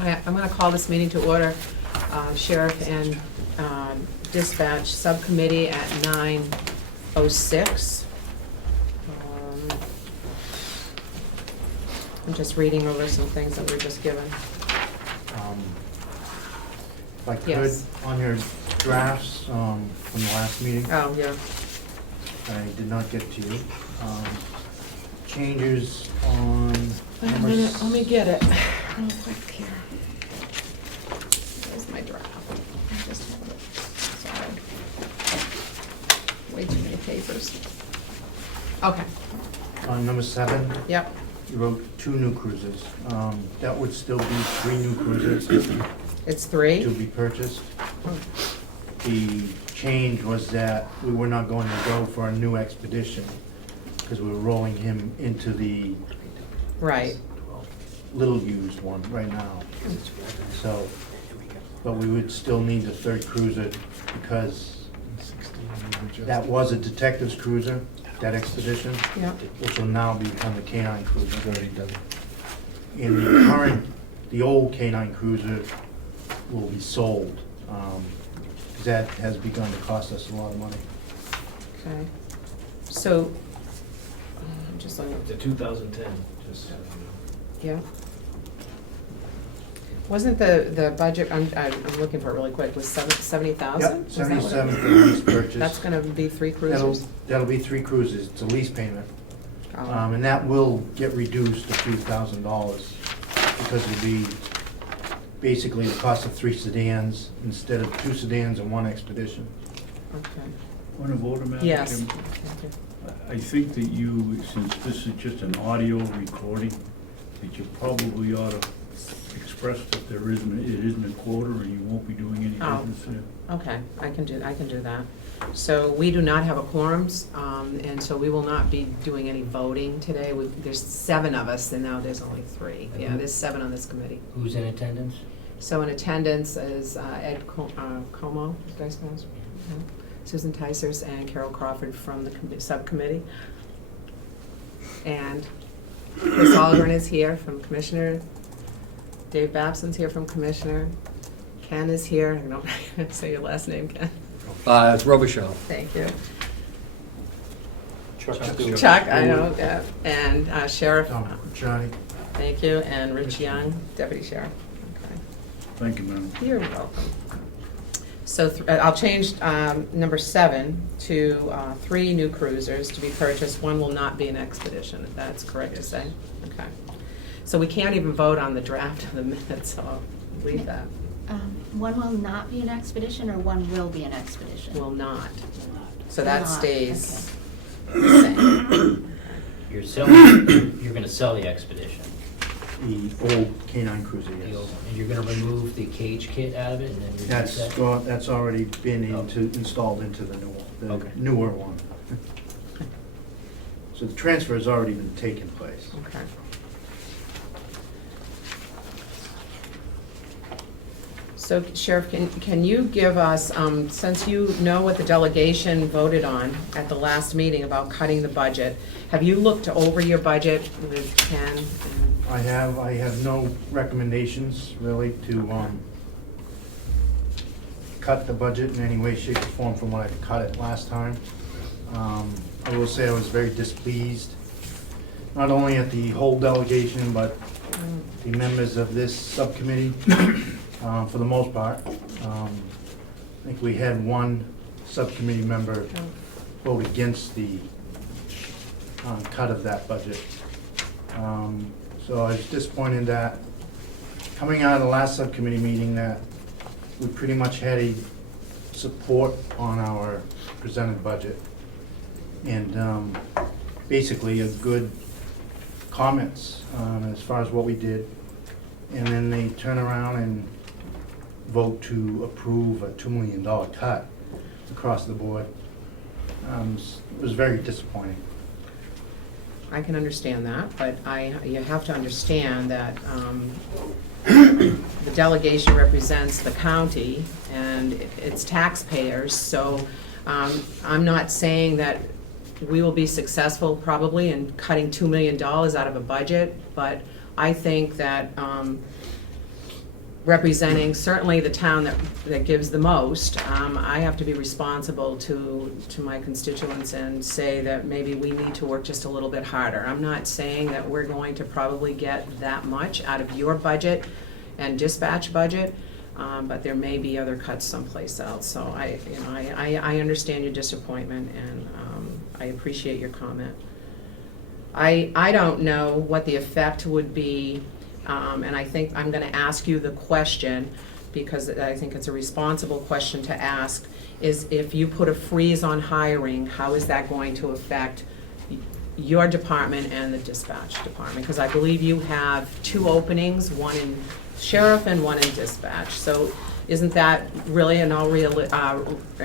I'm going to call this meeting to order. Sheriff and Dispatch Subcommittee at 9:06. I'm just reading over some things that were just given. If I could, Yes. on your drafts from the last meeting, Oh, yeah. I did not get to you. Changes on Wait a number minute, let me get it real quick here. There's my draft. I just have it. Sorry. Way too many papers. Okay, on number 7, yep. you wrote 2 new cruisers. That would still be 3 new cruisers It's 3? to be purchased. The change was that we were not going to go for a new expedition because we were rolling him into the Right. little used one right now. So, but we would still need the 3rd cruiser because that was a detective's cruiser, that expedition, Yep. which will now become the K-9 cruiser. In the current, the old K-9 cruiser will be sold. That has begun to cost us a lot of money. Okay. So, I'm just looking. The 2010, just, Yeah. Wasn't the budget, I'm looking for it really quick, was 70,000? Yep, 77 for the lease purchase. That's gonna be 3 cruisers? That'll be 3 cruisers, it's a lease payment. Oh. And that will get reduced to $2,000 because it'll be basically the cost of 3 sedans instead of 2 sedans and 1 expedition. Okay. Point of order, Madam Yes. Chairman. I think that you, since this is just an audio recording, that you probably ought to express that it isn't a quota and you won't be doing any Oh. business there. Okay, I can do that. So we do not have a quorums, and so we will not be doing any voting today. There's 7 of us, and now there's only 3. Yeah, there's 7 on this committee. who's in attendance? So in attendance is Ed Comeau, guys know, Susan Tysers, and Carroll Crawford from the subcommittee. And Chris Algren is here from Commissioner. Dave Babson's here from Commissioner. Ken is here. I don't say your last name, Ken. It's Robichaud. Thank you. Chuck. Chuck, I know, yeah. And Sheriff, Johnny? thank you, and Rich Young, Deputy Sheriff. Okay. Thank you, Madam. You're welcome. So I'll change number 7 to 3 new cruisers to be purchased. 1 will not be an expedition. If that's correct to say? Okay. So we can't even vote on the draft of the minutes, so I'll leave that. 1 will not be an expedition, or 1 will be an expedition? Will not. So that Not, stays the same. You're selling, you're gonna sell the expedition. The old K-9 cruiser, The yes. old one. And you're gonna remove the cage kit out of it and then replace that? That's already been installed into the Okay. newer one. So the transfer has already been taking place. Okay. So Sheriff, can you give us, since you know what the delegation voted on at the last meeting about cutting the budget, have you looked over your budget with Ken? I have no recommendations really to cut the budget in any way, shape, or form from what I cut it last time. I will say I was very displeased, not only at the whole delegation, but the members of this subcommittee, for the most part. I think we had 1 subcommittee member vote against the cut of that budget. So I was disappointed that, coming out of the last subcommittee meeting, that we pretty much had a support on our presented budget. And basically a good comments as far as what we did. And then they turn around and vote to approve a $2 million cut across the board. It was very disappointing. I can understand that, but you have to understand that the delegation represents the county and its taxpayers, so I'm not saying that we will be successful probably in cutting $2 million out of a budget, but I think that representing certainly the town that gives the most, I have to be responsible to my constituents and say that maybe we need to work just a little bit harder. I'm not saying that we're going to probably get that much out of your budget and dispatch budget, but there may be other cuts someplace else. So I understand your disappointment, and I appreciate your comment. I don't know what the effect would be, and I think I'm gonna ask you the question, because I think it's a responsible question to ask, is if you put a freeze on hiring, how is that going to affect your department and the dispatch department? Because I believe you have 2 openings, one in sheriff and one in dispatch. So isn't that really, in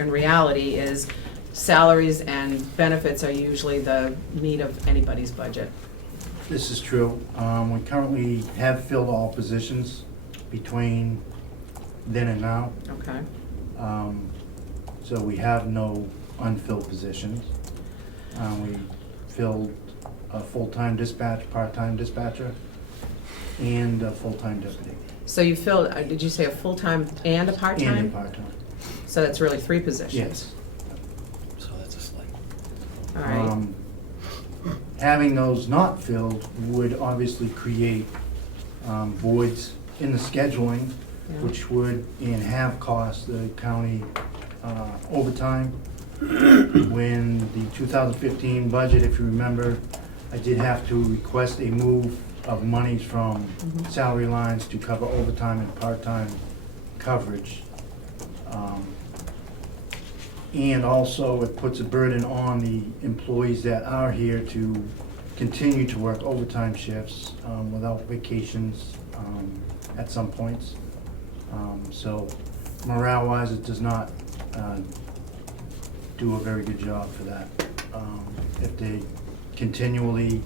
reality, is salaries and benefits are usually the meat of anybody's budget? This is true. We currently have filled all positions between then and now. Okay. So we have no unfilled positions. We filled a full-time dispatch, part-time dispatcher, and a full-time deputy. So you filled, did you say a full-time and a part-time? And a part-time. So that's really 3 positions? Yes. So that's a slight. All right. Having those not filled would obviously create voids in the scheduling, Yeah. which would and have cost the county overtime. When the 2015 budget, if you remember, I did have to request a move of monies from salary lines to cover overtime and part-time coverage. And also, it puts a burden on the employees that are here to continue to work overtime shifts without vacations at some points. So morale-wise, it does not do a very good job for that. If they continually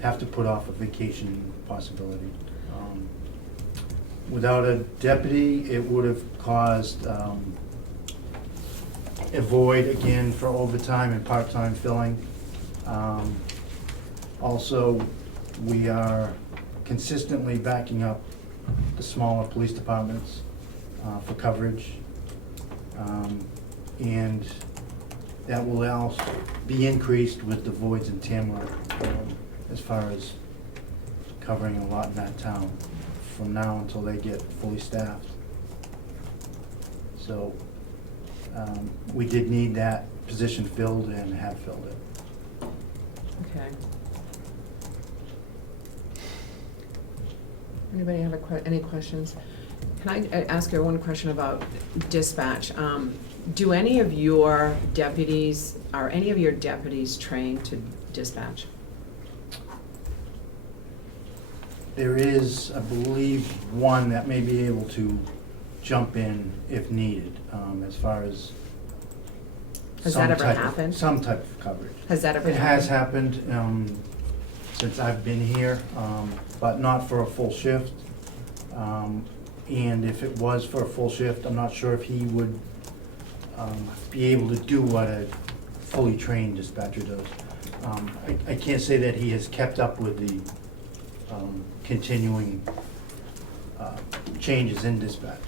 have to put off a vacation possibility. Without a deputy, it would have caused a void again for overtime and part-time filling. Also, we are consistently backing up the smaller police departments for coverage. And that will also be increased with the voids in Tamworth as far as covering a lot in that town from now until they get fully staffed. So we did need that position filled and have filled it. Okay. Anybody have any questions? Can I ask you one question about dispatch? Do any of your deputies, are any of your deputies trained to dispatch? There is, I believe, one that may be able to jump in if needed, as far as Has some that ever type of- happened? Some type of coverage. Has that ever It has happened? happened since I've been here, but not for a full shift. And if it was for a full shift, I'm not sure if he would be able to do what a fully trained dispatcher does. I can't say that he has kept up with the continuing changes in dispatch.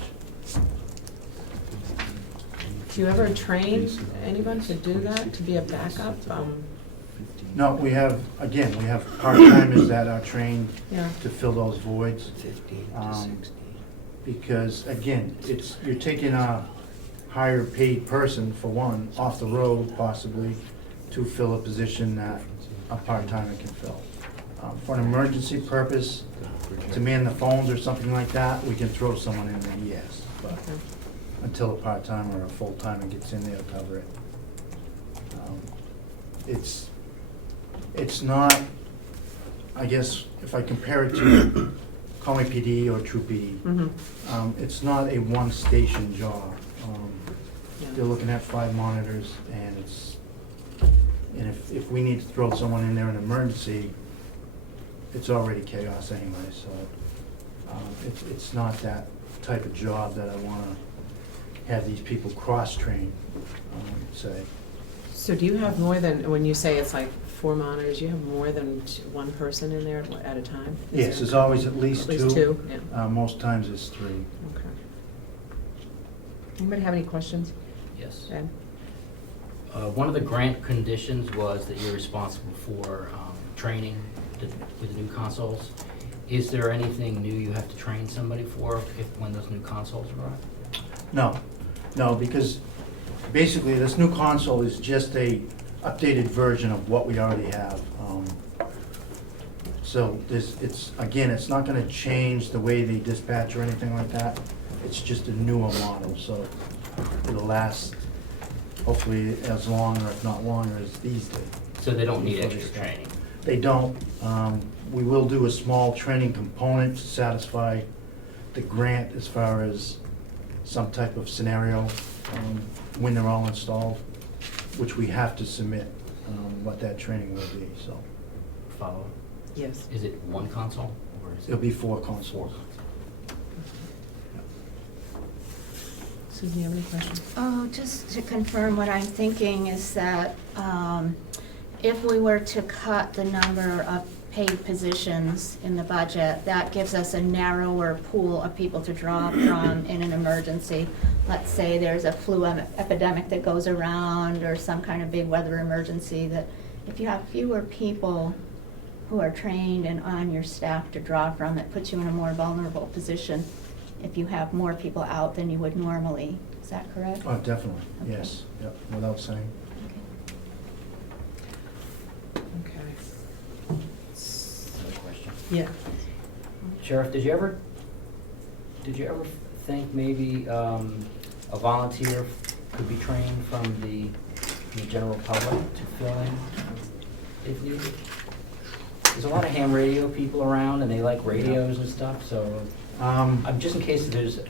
Do you ever train anyone to do that, to be a backup? No, we have, again, we have part-timers that are trained Yeah. to fill those voids. 15 to Um, 16. Because again, you're taking a higher paid person, for one, off the road possibly, to fill a position that a part-timer can fill. For an emergency purpose, to man the phones or something like that, we can throw someone in there, yes. But Okay. until a part-timer or a full-timer gets in there to cover it. It's not, I guess, if I compare it to Comeau PD or True PD, it's not a one-station job. They're looking at 5 monitors, and if we need to throw someone in there in an emergency, it's already chaos anyway, so it's not that type of job that I want to have these people cross-train, say. So do you have more than, when you say it's like 4 monitors, you have more than one person in there at a time? Is Yes, there- there's always at least two. At least two, yeah. Most times it's 3. Okay. Anybody have any questions? Yes. Ed? One of the grant conditions was that you're responsible for training with the new consoles. Is there anything new you have to train somebody for when those new consoles arrive? No, because basically this new console is just a updated version of what we already have. So it's not gonna change the way they dispatch or anything like that. It's just a newer model, so it'll last hopefully as long or if not longer as these did. So they don't need extra training? They don't. We will do a small training component to satisfy the grant as far as some type of scenario when they're all installed, which we have to submit what that training will be, so. Follow? Yes. Is it one console or is it? It'll be 4 Four consoles. consoles. Susan, you have any questions? Oh, just to confirm, what I'm thinking is that if we were to cut the number of paid positions in the budget, that gives us a narrower pool of people to draw from in an emergency. Let's say there's a flu epidemic that goes around or some kind of big weather emergency, that if you have fewer people who are trained and on your staff to draw from, it puts you in a more vulnerable position if you have more people out than you would normally. Is that correct? Oh, definitely, Okay. yes, yep, without saying. Okay. Another question. Yeah. Sheriff, did you ever think maybe a volunteer could be trained from the general public to fill in if needed? There's a lot of ham radio people around and they like radios and stuff, so just in case there's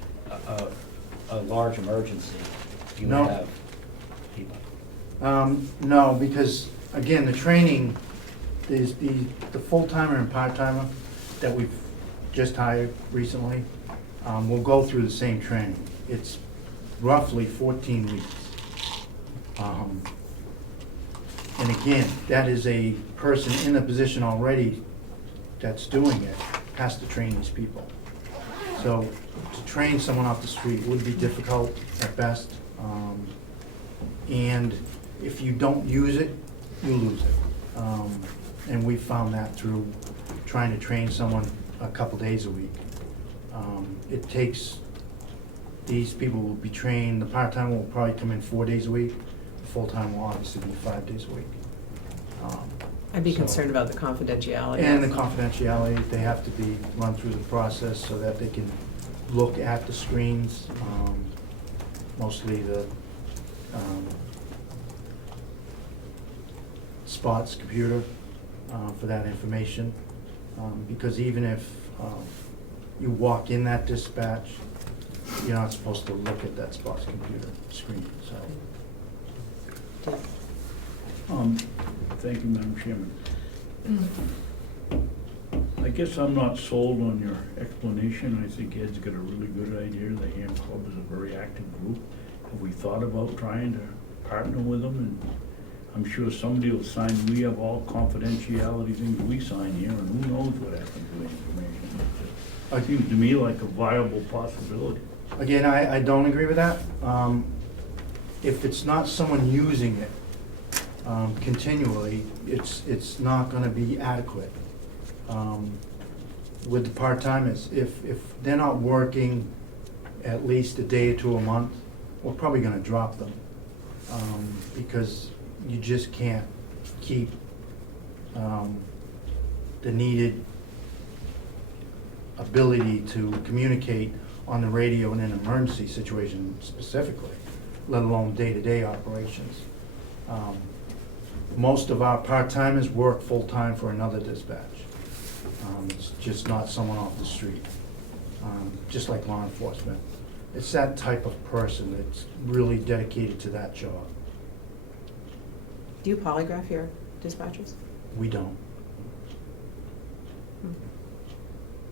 a large emergency, you No. would have people. No, because again, the training is the full-timer and part-timer that we've just hired recently, will go through the same training. It's roughly 14 weeks. And again, that is a person in a position already that's doing it, has to train these people. So to train someone off the street would be difficult at best. And if you don't use it, you lose it. And we found that through trying to train someone a couple days a week. It takes, these people will be trained, the part-time will probably come in 4 days a week, the full-time will obviously be 5 days a week. I'd be So- concerned about the confidentiality. And the confidentiality, they have to be run through the process so that they can look at the screens, mostly the Spot's computer for that information. Because even if you walk in that dispatch, you're not supposed to look at that Spot's computer screen, so. Thank you, Madam Chairman. I guess I'm not sold on your explanation. I think Ed's got a really good idea. The Ham Club is a very active group. Have we thought about trying to partner with them? And I'm sure somebody will sign, we have all confidentiality things we sign here, and who knows what happens with information. It seems to me like a viable possibility. Again, I don't agree with that. If it's not someone using it continually, it's not gonna be adequate. With the part-timers, if they're not working at least a day or two a month, we're probably gonna drop them. Because you just can't keep the needed ability to communicate on the radio in an emergency situation specifically, let alone day-to-day operations. Most of our part-timers work full-time for another dispatch. It's just not someone off the street, just like law enforcement. It's that type of person that's really dedicated to that job. Do you polygraph your dispatchers? We don't.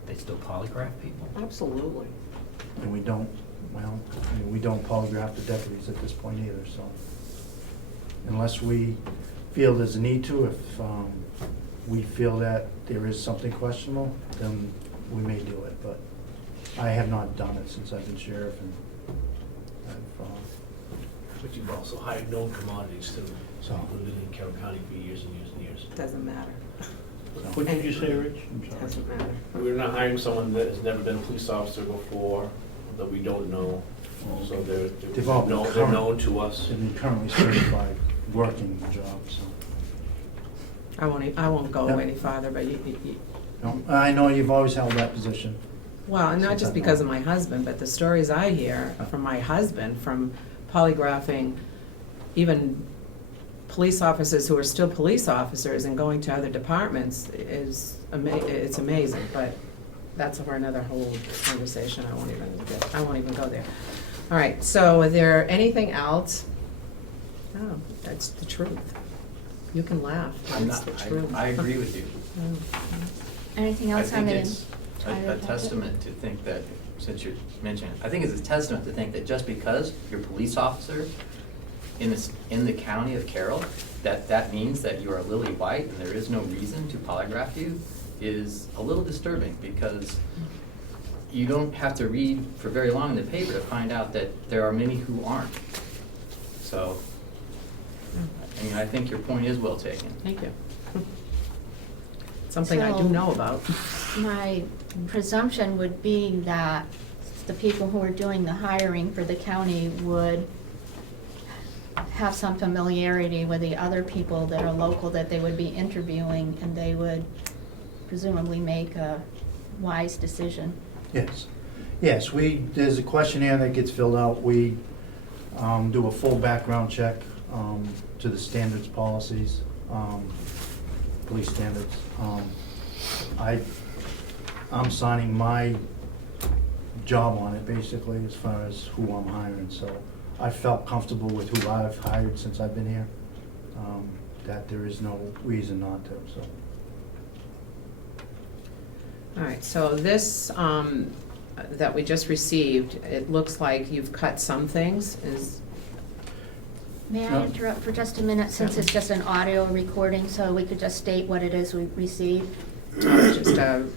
They still polygraph people? Absolutely. And we don't, well, we don't polygraph the deputies at this point either, so. Unless we feel there's a need to. If we feel that there is something questionable, then we may do it, but I have not done it since I've been sheriff, and I've, But you've also hired known commodities too. So- We've been in Carroll County for years and years and years. Doesn't matter. What did you say, Rich? I'm sorry. Doesn't matter. We're not hiring someone that has never been a police officer before, that we don't know. So They've all been they're current. known to us. I've been currently certified working the job, so. I won't go Yep. any farther, but No, I know you've always held that position. well, and not Since just I've because of known. my husband, but the stories I hear from my husband, from polygraphing even police officers who are still police officers and going to other departments it's amazing, but that's for another whole conversation. I won't even go there. All right, so is there anything else? Oh, that's the truth. You can laugh, that's the truth. I agree with you. Oh. Anything I else on think the it's entire a budget? testament to think that, since you're mentioning it, I think it's a testament to think that just because you're a police officer in the county of Carroll, that means that you are lily white and there is no reason to polygraph you, is a little disturbing, because you don't have to read for very long in the paper to find out that there are many who aren't. So, I mean, I think your point is well taken. Thank you. Something I do So- know about. My presumption would be that the people who are doing the hiring for the county would have some familiarity with the other people that are local that they would be interviewing, and they would presumably make a wise decision. Yes. Yes, there's a questionnaire that gets filled out. We do a full background check to the standards policies, police standards. I'm signing my job on it, basically, as far as who I'm hiring, so I felt comfortable with who I've hired since I've been here, that there is no reason not to, so. All right, so this that we just received, it looks like you've cut some things, May No. I interrupt for just a minute, since it's just an audio recording, so we could just state what it is we received? just an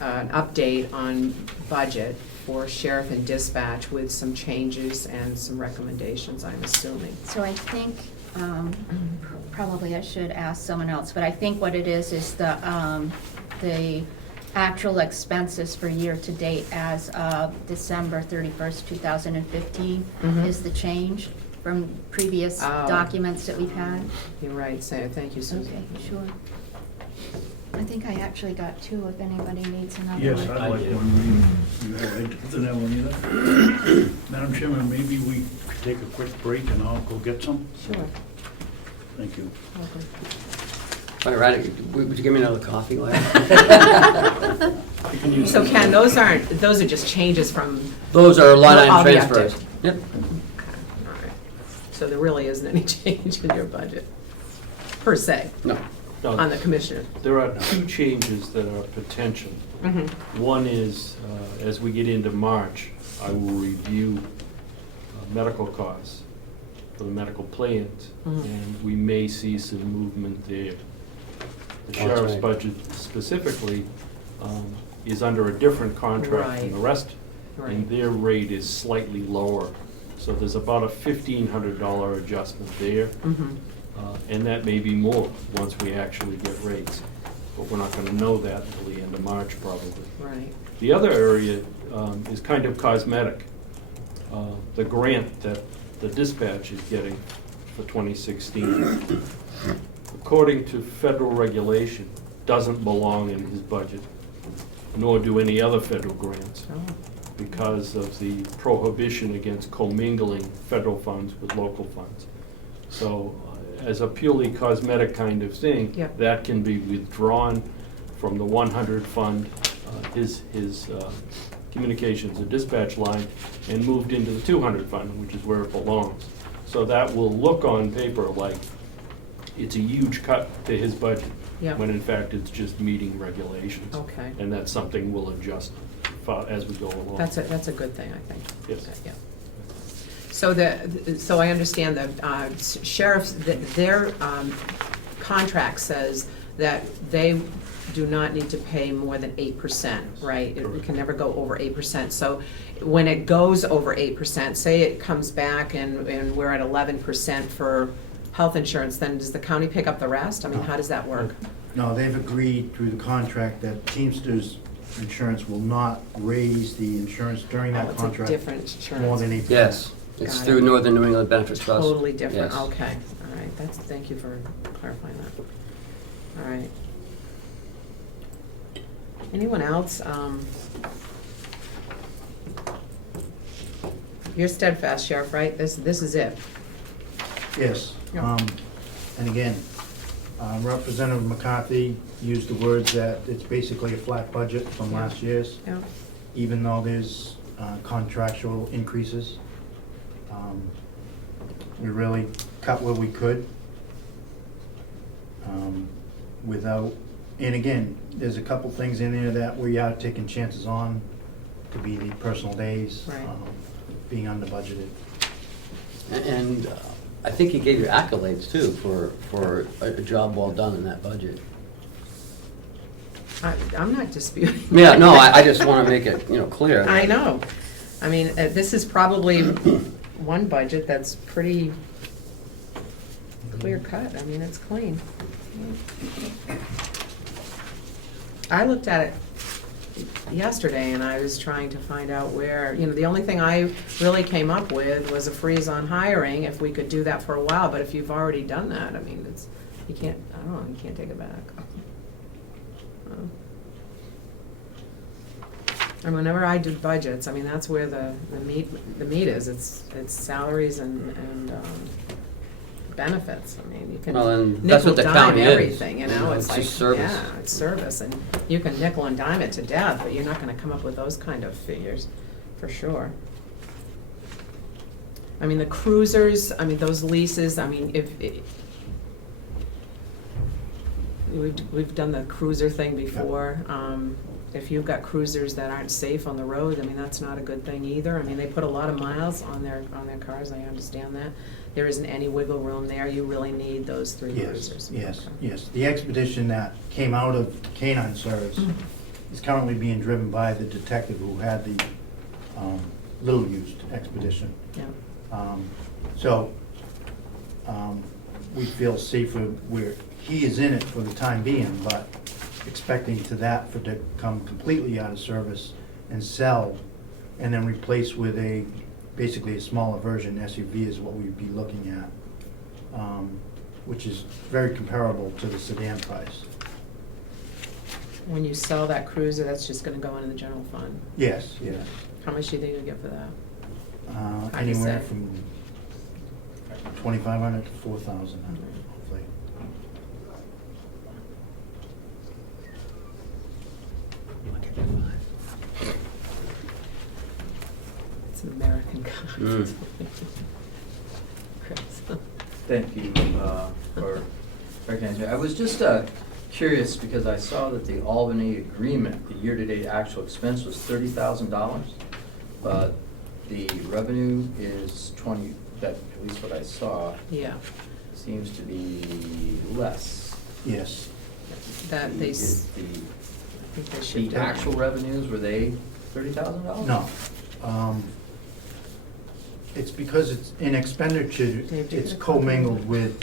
update on budget for sheriff and dispatch with some changes and some recommendations, I'm assuming. So I think, probably I should ask someone else, but I think what it is the actual expenses for year-to-date as of December 31st, 2015 Mhm. is the change from previous Oh. documents that we've had. You're right, Sarah, thank you, Susan. Okay, sure. I think I actually got two, if anybody needs another Yes, one. I'd like I do. one. You have it to that one either? Madam Chairman, maybe we could take a quick break and I'll go get some? Sure. Thank you. Welcome. All right, would you give me another coffee, Larry? So Ken, those are just changes from, Those are line All item the transfers. updates. Yep. all right. So there really isn't any change in your budget, per se, No. on No, the commissioner. There are two changes that are potential. Mhm. One is, as we get into March, I will review medical costs for the medical plans, Mhm. and we may see some movement there. The That's sheriff's right. budget specifically is under a different contract than the Right. rest, Right. and their rate is slightly lower. So there's about a $1,500 adjustment there. Mhm. And that may be more once we actually get rates. But we're not going to know that until the end of March, probably. Right. The other area is kind of cosmetic. The grant that the dispatch is getting for 2016, according to federal regulation, doesn't belong in his budget, nor do any other federal grants, Oh, because of the prohibition against commingling federal funds with local funds. So as a purely cosmetic kind of thing, Yeah. that can be withdrawn from the 100 fund, his communications and dispatch line, and moved into the 200 fund, which is where it belongs. So that will look on paper like it's a huge cut to his budget, yeah, when in fact it's just meeting regulations. okay. And that's something we'll adjust as we go along. That's a good thing, I think. Yes. Yeah. So I understand the sheriffs, their contract says that they do not need to pay more than 8%, right? It can never go over 8%. So when it goes over 8%, say it comes back and we're at 11% for health insurance, then does the county pick up the rest? I mean, how does that work? No, they've agreed through the contract that Teamsters Insurance will not raise the insurance during Oh, that it's a contract different insurance. more than 8%. Yes, it's Got through it. Northern New England Benefits Trust. Totally different, Yes. okay, all right, thank you for clarifying that. All right. Anyone else? You're steadfast, Sheriff, right? This is it? Yes, Yeah. and again, Representative McCarthy used the words that it's basically a flat budget from Yeah. last year's, Yeah. even though there's contractual increases. We really cut where we could without, and again, there's a couple things in there that we are taking chances on, to be the personal days, Right. being under budgeted. And I think he gave you accolades too for a job well done in that budget. I'm not disputing. Yeah, no, I just want to make it, clear. I know. I mean, this is probably one budget that's pretty clear cut. I mean, it's clean. I looked at it yesterday and I was trying to find out where, the only thing I really came up with was a freeze on hiring, if we could do that for a while, but if you've already done that, I mean, you can't, I don't know, you can't take it back. And whenever I do budgets, I mean, that's where the meat is. It's salaries and benefits. I mean, you can Well, and that's what nickel the dime county is. everything, It's It's like, just service. yeah, it's service, and you can nickel and dime it to death, but you're not gonna come up with those kind of figures, for sure. I mean, the cruisers, I mean, those leases, I mean, we've done the cruiser thing before. If you've got cruisers that aren't safe on the road, I mean, that's not a good thing either. I mean, they put a lot of miles on their cars, I understand that. There isn't any wiggle room there, you really need those 3 Yes, cruisers. yes, Okay. yes. The expedition that came out of Canine Service is currently being driven by the detective who had the little used expedition. Yeah, So we feel safer where he is in it for the time being, but expecting to come completely out of service and sell, and then replace with basically a smaller version SUV is what we'd be looking at, which is very comparable to the sedan price. when you sell that cruiser, that's just gonna go into the general fund. Yes, yes. How much do you think you'll get for that? How'd you Anywhere say? from 2,500 to 4,000, hopefully. It's an American car. Mm. Chris. Thank you for recognizing me. I was just curious because I saw that the Albany agreement, the year-to-date actual expense was $30,000, but the revenue is 20, that, at least what I saw, Yeah, seems to be less. Yes. that they, Is I think they should. the do it. actual revenues, were they $30,000? No. It's because it's in expenditure, Dave, do you it's get a commingled with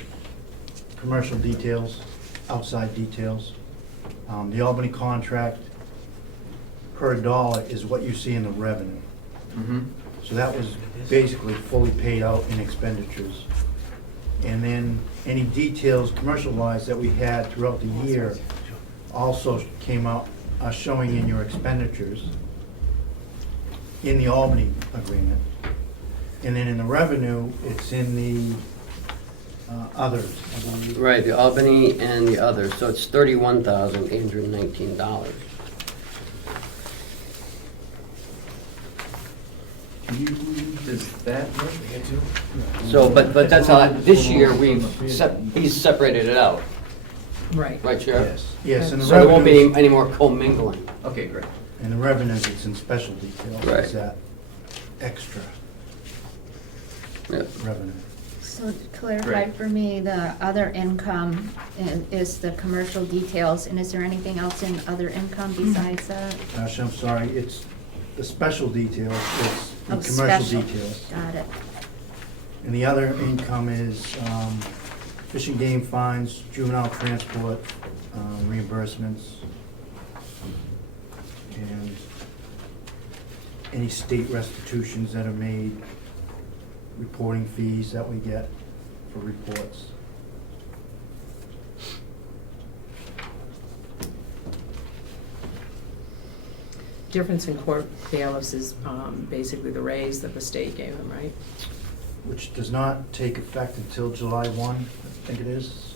commercial details, outside details. The Albany contract per dollar is what you see in the revenue. Mm-hmm. So that was basically fully paid out in expenditures. And then any details, commercial-wise, that we had throughout the year also came out, are showing in your expenditures in the Albany agreement. And then in the revenue, it's in the others, I believe. Right, the Albany and the others, so it's $31,819. Does that work? So, but that's how, this year, he's separated it out, Right. right, Sheriff? Yes, yes, and the So there won't be revenues, any more commingling. Okay, great. and the revenues, it's in special details, Right. it's that extra Yep. revenue. So to clarify Right. for me, the other income is the commercial details, and is there anything else in other income besides that? Gosh, I'm sorry, it's the special details, it's the Oh, commercial special. details. Got it. And the other income is fish and game fines, juvenile transport, reimbursements, and any state restitutions that are made, reporting fees that we get for reports. Difference in court bailiffs is basically the raise that the state gave them, right? Which does not take effect until July 1, I think it is.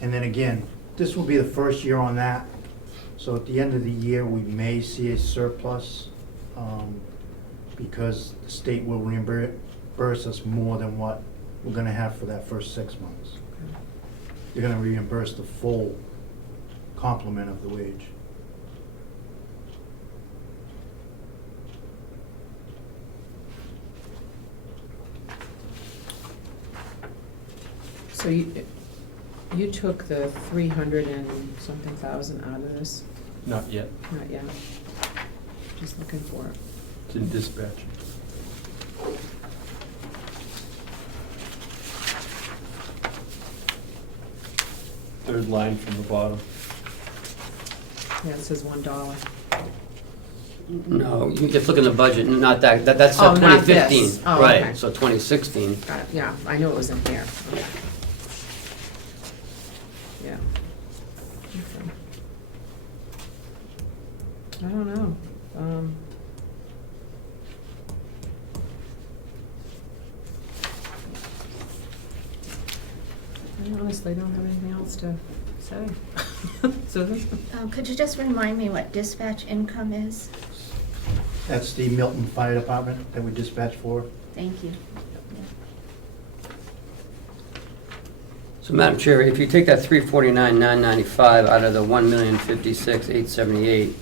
And then again, this will be the first year on that, so at the end of the year, we may see a surplus, because the state will reimburse us more than what we're gonna have for that first 6 months. They're gonna reimburse the full complement of the wage. So you took the 300 and something thousand out of this? Not yet. Not yet. Just looking for it. It's in dispatch. Third line from the bottom. Yeah, it says $1. No, you just look in the budget, not that's Oh, not this. 2015. Oh, okay. Right, so 2016. Got it, yeah, I knew it was in here. Okay. Yeah. Okay. I don't know. I honestly don't have anything else to say. Susan? Could you just remind me what dispatch income is? That's the Milton Fire Department that we dispatch for. Thank you. So Madam Chair, if you take that 349,995 out of the 1,056,878, I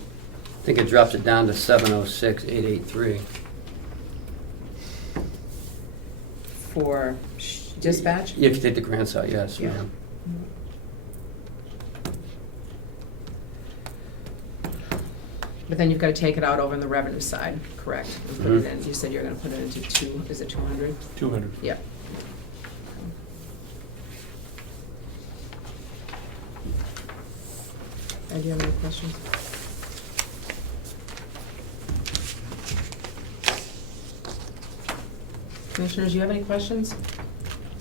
think it drops it down to 706,883. For dispatch? If you take the grants out, yes, Yeah. ma'am. But then you've got to take it out over on the revenue side, correct? And put it in, you said you're going to put it into is it 200? 200. Yep. Do you have any questions? Commissioners, do you have any questions?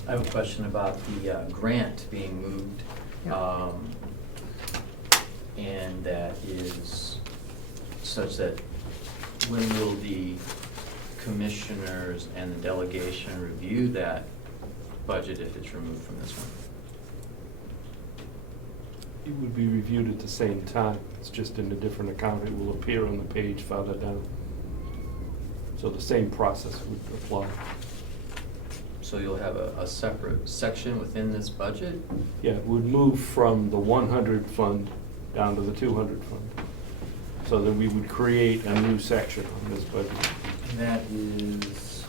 I have a question about the grant being moved. Yeah. And that is such that when will the commissioners and the delegation review that budget if it's removed from this one? It would be reviewed at the same time. It's just in a different account. It will appear on the page farther down. So the same process would apply. So you'll have a separate section within this budget? Yeah, it would move from the 100 fund down to the 200 fund. So that we would create a new section on this budget And that is,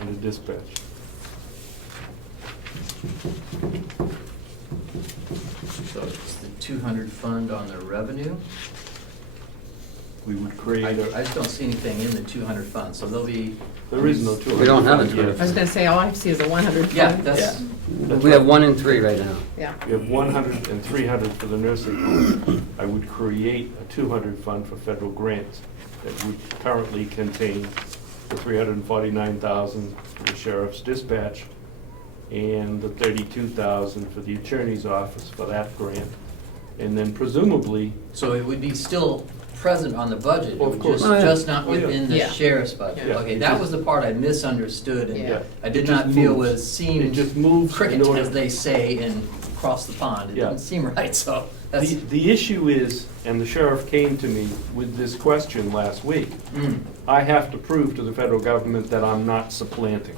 in the dispatch. so it's the 200 fund on the revenue? We would create I a, just don't see anything in the 200 fund, so there'll be. there is no 200. We don't have a fund 200 yet. I was going to say, all I see is a 100 fund. Yeah, that's, We have 1 and 3 right now. Yeah. We have 100 and 300 for the nursing home. I would create a 200 fund for federal grants that would currently contain the 349,000 for the sheriff's dispatch and the 32,000 for the attorney's office for that grant. And then presumably, so it would be still present on the budget? Of course. Oh, yeah. Just not Oh, yeah. within the Yeah. sheriff's budget? Yeah. Okay, that was the part I misunderstood and Yeah. I did It just not feel moves. was it seemed just moves in cricket, order. as they say, in across the pond. It Yeah. didn't seem right, so that's, The issue is, and the sheriff came to me with this question last week, I have to prove to the federal government that I'm not supplanting.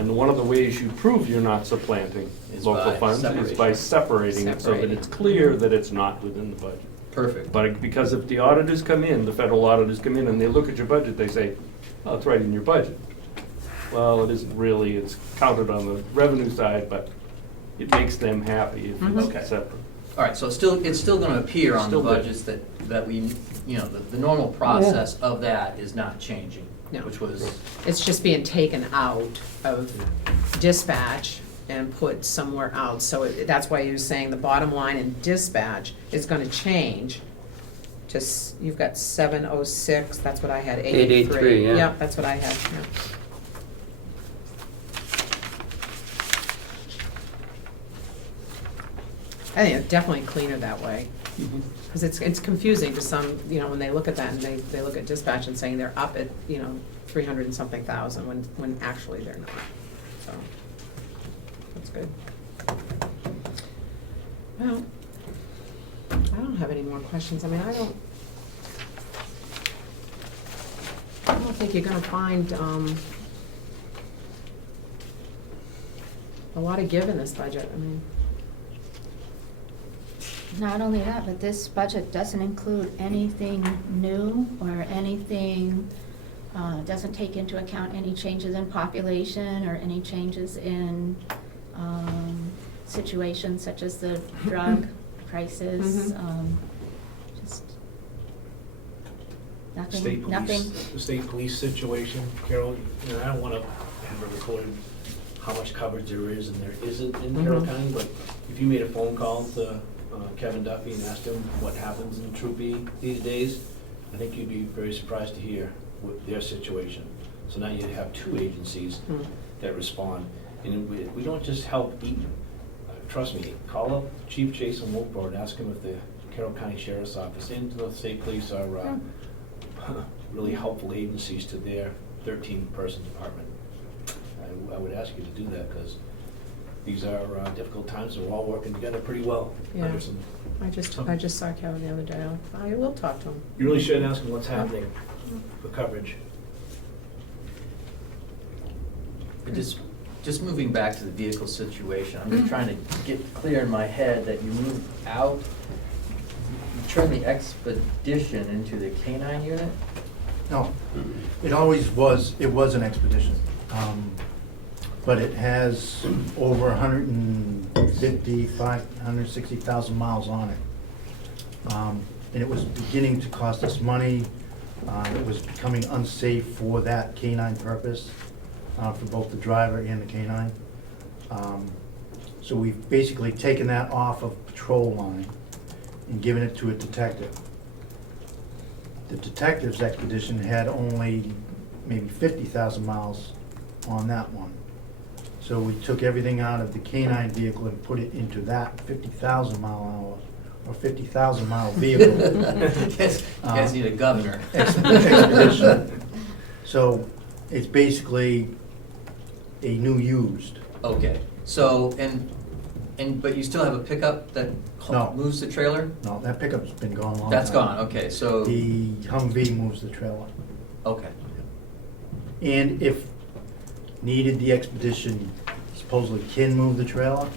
And one of the ways you prove you're not supplanting Is local by funds is by separating it so that Separating. it's clear that it's not within the budget. Perfect. But because if the auditors come in, the federal auditors come in and they look at your budget, they say, oh, it's right in your budget. Well, it isn't really, it's counted on the revenue side, but it makes them happy if Mhm. Okay. it's separate. All right, so it's still gonna appear on the Still there. budgets that we, you know, the normal process of that is not changing, No. which was, It's just being taken out of dispatch and put somewhere else. So that's why he was saying the bottom line in dispatch is gonna change. Just, you've got 706, that's what I had, 883. 883, yeah. Yep, that's what I had, yeah. I think it's definitely cleaner that way. Because it's confusing to some, you know, when they look at that and they look at dispatch and saying they're up at, 300 and something thousand when actually they're not. So, that's good. Well, I don't have any more questions. I mean, I don't think you're gonna find, a lot of give in this budget. I mean, Not only that, but this budget doesn't include anything new or anything, doesn't take into account any changes in population or any changes in situations such as the drug crisis. Mhm. Just State nothing. police, the state police situation, Carol, you know, I don't wanna have it recorded how much coverage there is and there isn't in Carroll Mhm. County, but if you made a phone call to Kevin Duffy and asked him what happens in Troop E these days, I think you'd be very surprised to hear what their situation. So now you have two agencies Hmm. that respond, and we don't just help Eaton. Trust me, call up Chief Jason Wolfbord and ask him if the Carroll County Sheriff's Office and the state police are really helpful agencies to their 13-person department. I would ask you to do that, because these are difficult times, and we're all working together pretty well. Yeah. under some- I just saw Kevin the other day. I will talk to him. You really should ask him what's happening for coverage. but just moving back to the vehicle situation, I'm just trying to get clear in my head that you moved out, you turned the expedition into the K-9 unit? No, it always was, it was an expedition. But it has over 160,000 miles on it. And it was beginning to cost us money. It was becoming unsafe for that K-9 purpose, for both the driver and the K-9. So we've basically taken that off of patrol line and given it to a detective. The detective's expedition had only maybe 50,000 miles on that one. So we took everything out of the K-9 vehicle and put it into that 50,000 mile hour, or 50,000 mile vehicle. You guys need a governor. Expedition. So it's basically a new used. Okay, so, but you still have a pickup that No. moves the trailer? No, that pickup's been gone a long time. That's gone, okay, so, The Humvee moves the trailer. okay. And if needed, the Expedition supposedly can move the trailer.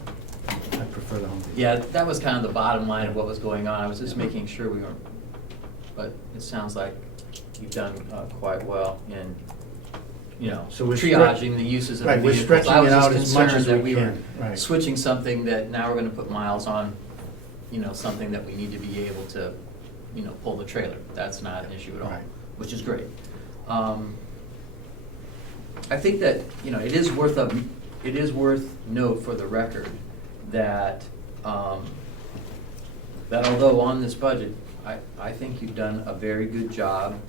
I prefer the Humvee. Yeah, that was kind of the bottom line of what was going on. I was just making sure we weren't, but it sounds like you've done quite well in, So we're triaging the uses of the Right, we're vehicles. stretching I was it just out as much concerned as that we we were can. Right. switching something that now we're gonna put miles on, something that we need to be able to, pull the trailer. That's not an issue at all, Right. which is great. I think that, it is worth note for the record that, that although on this budget, I think you've done a very good job.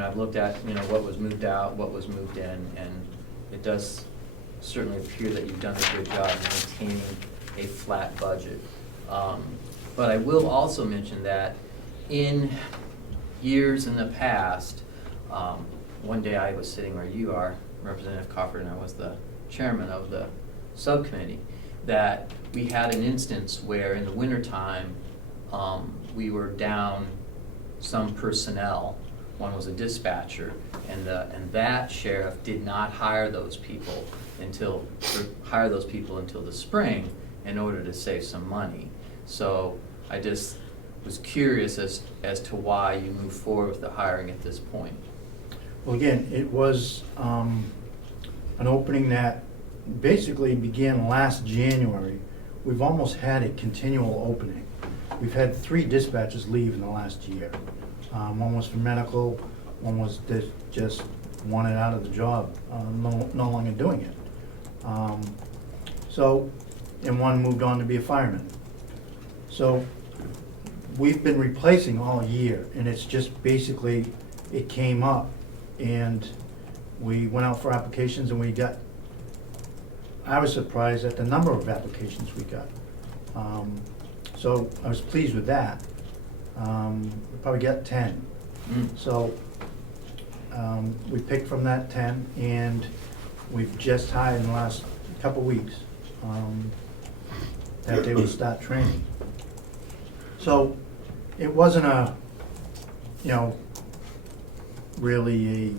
I've looked at, what was moved out, what was moved in, and it does certainly appear that you've done a good job maintaining a flat budget. But I will also mention that in years in the past, one day I was sitting where you are, Representative Crawford, and I was the chairman of the subcommittee, that we had an instance where in the wintertime, we were down some personnel one was a dispatcher, and that sheriff did not hire those people until the spring in order to save some money. So I just was curious as to why you moved forward with the hiring at this point. Well, again, it was an opening that basically began last January. We've almost had a continual opening. We've had 3 dispatchers leave in the last year. One was for medical, one was that just wanted out of the job, no longer doing it. And one moved on to be a fireman. So we've been replacing all year, and it's just basically, it came up, and we went out for applications, and I was surprised at the number of applications we got. So I was pleased with that. We probably got 10. So we picked from that 10, and we've just hired in the last couple weeks that they will start training. So it wasn't really a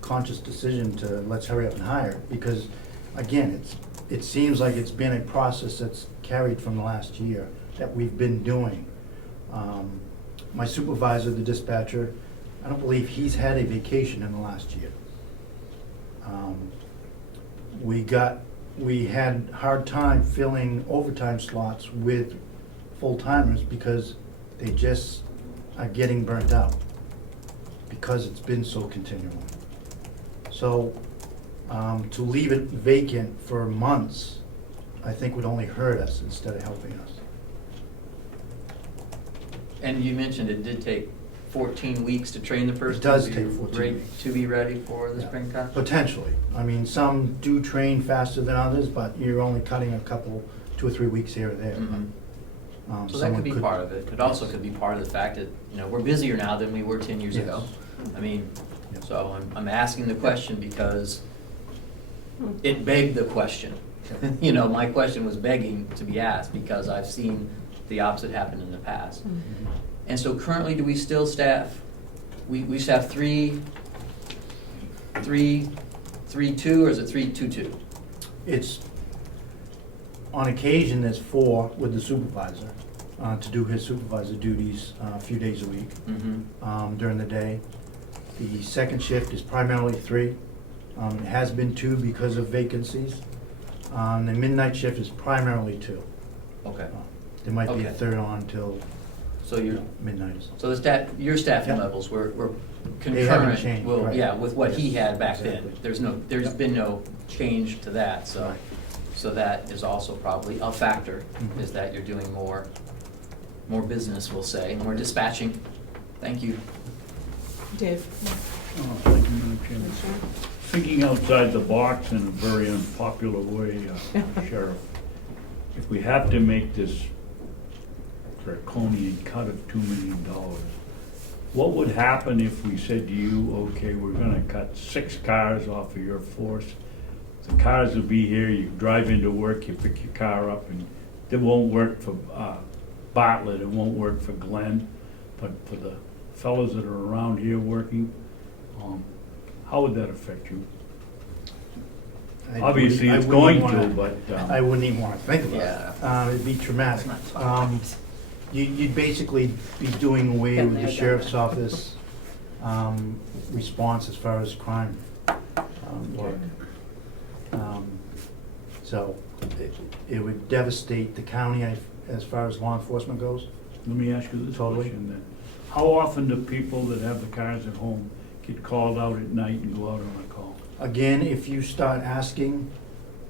conscious decision to let's hurry up and hire, because again, it seems like it's been a process that's carried from the last year that we've been doing. My supervisor, the dispatcher, I don't believe he's had a vacation in the last year. We had hard time filling overtime slots with full-timers because they just are getting burnt out because it's been so continual. So to leave it vacant for months, I think would only hurt us instead of helping us. And you mentioned it did take 14 weeks to train the person? It does to be take 14 ready- weeks. To be ready for the Yeah. springtime? Potentially. I mean, some do train faster than others, but you're only cutting 2 or 3 weeks here or there. Mhm. So that Someone could be part of it. It also could be part of the fact that, we're busier now than we were 10 years Yes. ago. I mean, Yep. so I'm asking the question because it begged the question. My question was begging to be asked because I've seen the opposite happen in the past. And so currently, do we still staff, we staff 3-2, or is it 3-2-2? It's, on occasion, there's 4 with the supervisor to do his supervisor duties a few days a week during the day. The second shift is primarily 3. It has been 2 because of vacancies. The midnight shift is primarily 2. Okay. There might be a Okay. third on till So you're, midnight or something. so your staffing Yep. levels were They haven't concurrent, changed, right. yeah, with what he Yes, had back then. exactly. There's Yep. been no change to that, so. Right. So that is also probably a factor, Mhm. is that you're doing more business, we'll say, more dispatching. Thank you. Dave? Thank you, Madam Chairman. Thinking outside the box in a very unpopular way, Sheriff, if we have to make this draconian cut of $2 million, what would happen if we said to you, okay, we're gonna cut 6 cars off of your force? The cars will be here, you drive into work, you pick your car up, and it won't work for Bartlett, it won't work for Glenn, but for the fellows that are around here working, how would that affect you? Obviously, I it's wouldn't going to, wanna- but, I wouldn't even want to think about Yeah. it. It'd be traumatic. It's not fun. You'd basically be doing away Been with there, the done sheriff's that. office response as far as crime work. So it would devastate the county as far as law enforcement goes. let me ask you this Totally. question then. How often do people that have the cars at home get called out at night and go out on a call? Again, if you start asking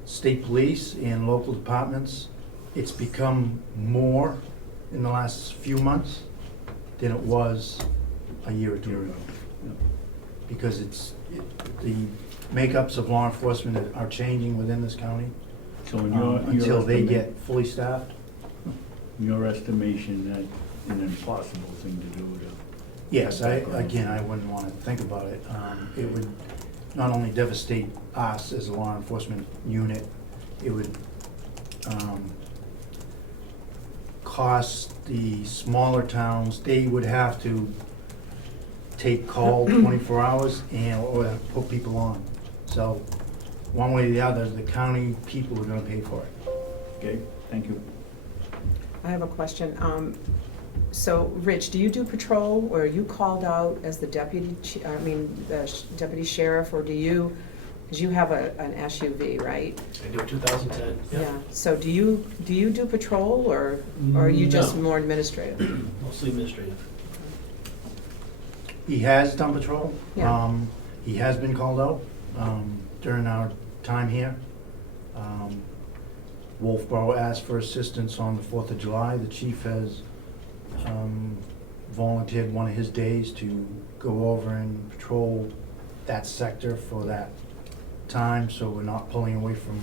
state police and local departments, it's become more in the last few months than it was a year or 2 ago. Because the makeups of law enforcement are changing within this county So in your until they estimate- get fully staffed. in your estimation, that's an impossible thing to do to. Yes, I wouldn't want to think about it. It would not only devastate us as a law enforcement unit, it would cost the smaller towns, they would have to take call 24 hours or put people on. So one way or the other, the county people are gonna pay for it. Okay, thank you. I have a question. So, Rich, do you do patrol, or are you called out as the deputy, deputy sheriff, or do you, because you have an SUV, right? I do 2010. Yeah. So do you do patrol, or are you just No. more administrative? Mostly administrative. He has done patrol. Yeah. He has been called out during our time here. Wolfboro asked for assistance on the 4th of July. The chief has volunteered one of his days to go over and patrol that sector for that time, so we're not pulling away from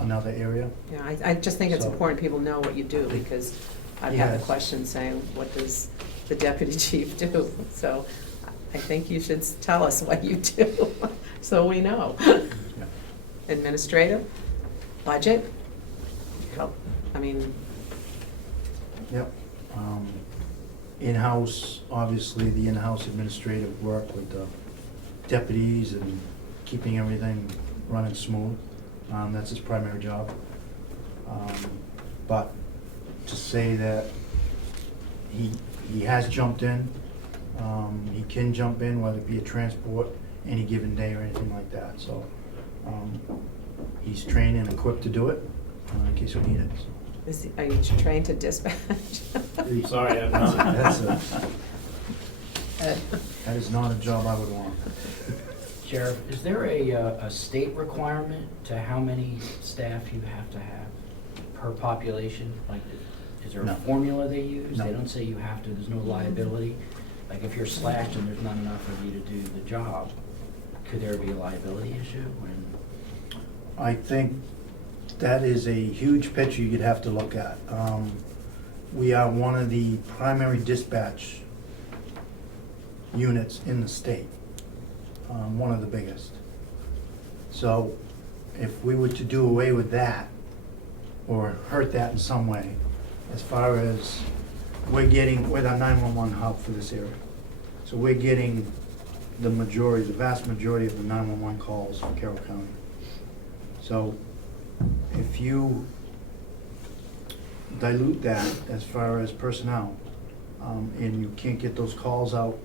another area. Yeah, I just think it's So- important people know what you do, because I've had the Yes. question saying, what does the deputy chief do? So I think you should tell us what you do, so we know. Administrative, budget, help, I mean, Yep. In-house, obviously, the in-house administrative work with the deputies and keeping everything running smooth. That's his primary job. But to say that he has jumped in, he can jump in, whether it be a transport, any given day or anything like that. So he's trained and equipped to do it in case we need it. So. are you trained to dispatch? Sorry, I'm not. That is not a job I would want. Sheriff, is there a state requirement to how many staff you have to have per population? Like, is there a No. formula they use? No. They don't say you have to, there's no liability? Like, if you're slashed and there's not enough of you to do the job, could there be a liability issue? I think that is a huge picture you'd have to look at. We are one of the primary dispatch units in the state, one of the biggest. So if we were to do away with that, or hurt that in some way, as far as we're the 911 hub for this area. So we're getting the vast majority of the 911 calls from Carroll County. So if you dilute that as far as personnel, and you can't get those calls out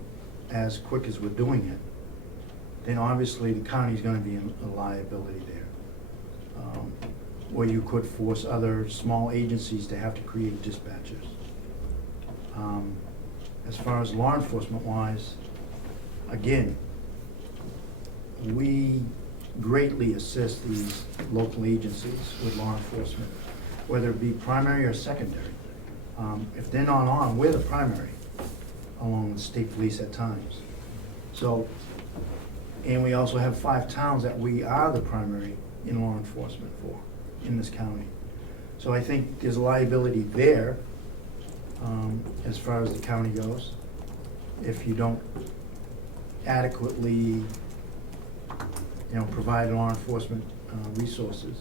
as quick as we're doing it, then obviously the county's gonna be a liability there. Where you could force other small agencies to have to create dispatchers. As far as law enforcement wise, again, we greatly assist these local agencies with law enforcement, whether it be primary or secondary. If they're not on, we're the primary, along with state police at times. So, and we also have 5 towns that we are the primary in law enforcement for, in this county. So I think there's a liability there, as far as the county goes, if you don't adequately, provide law enforcement resources.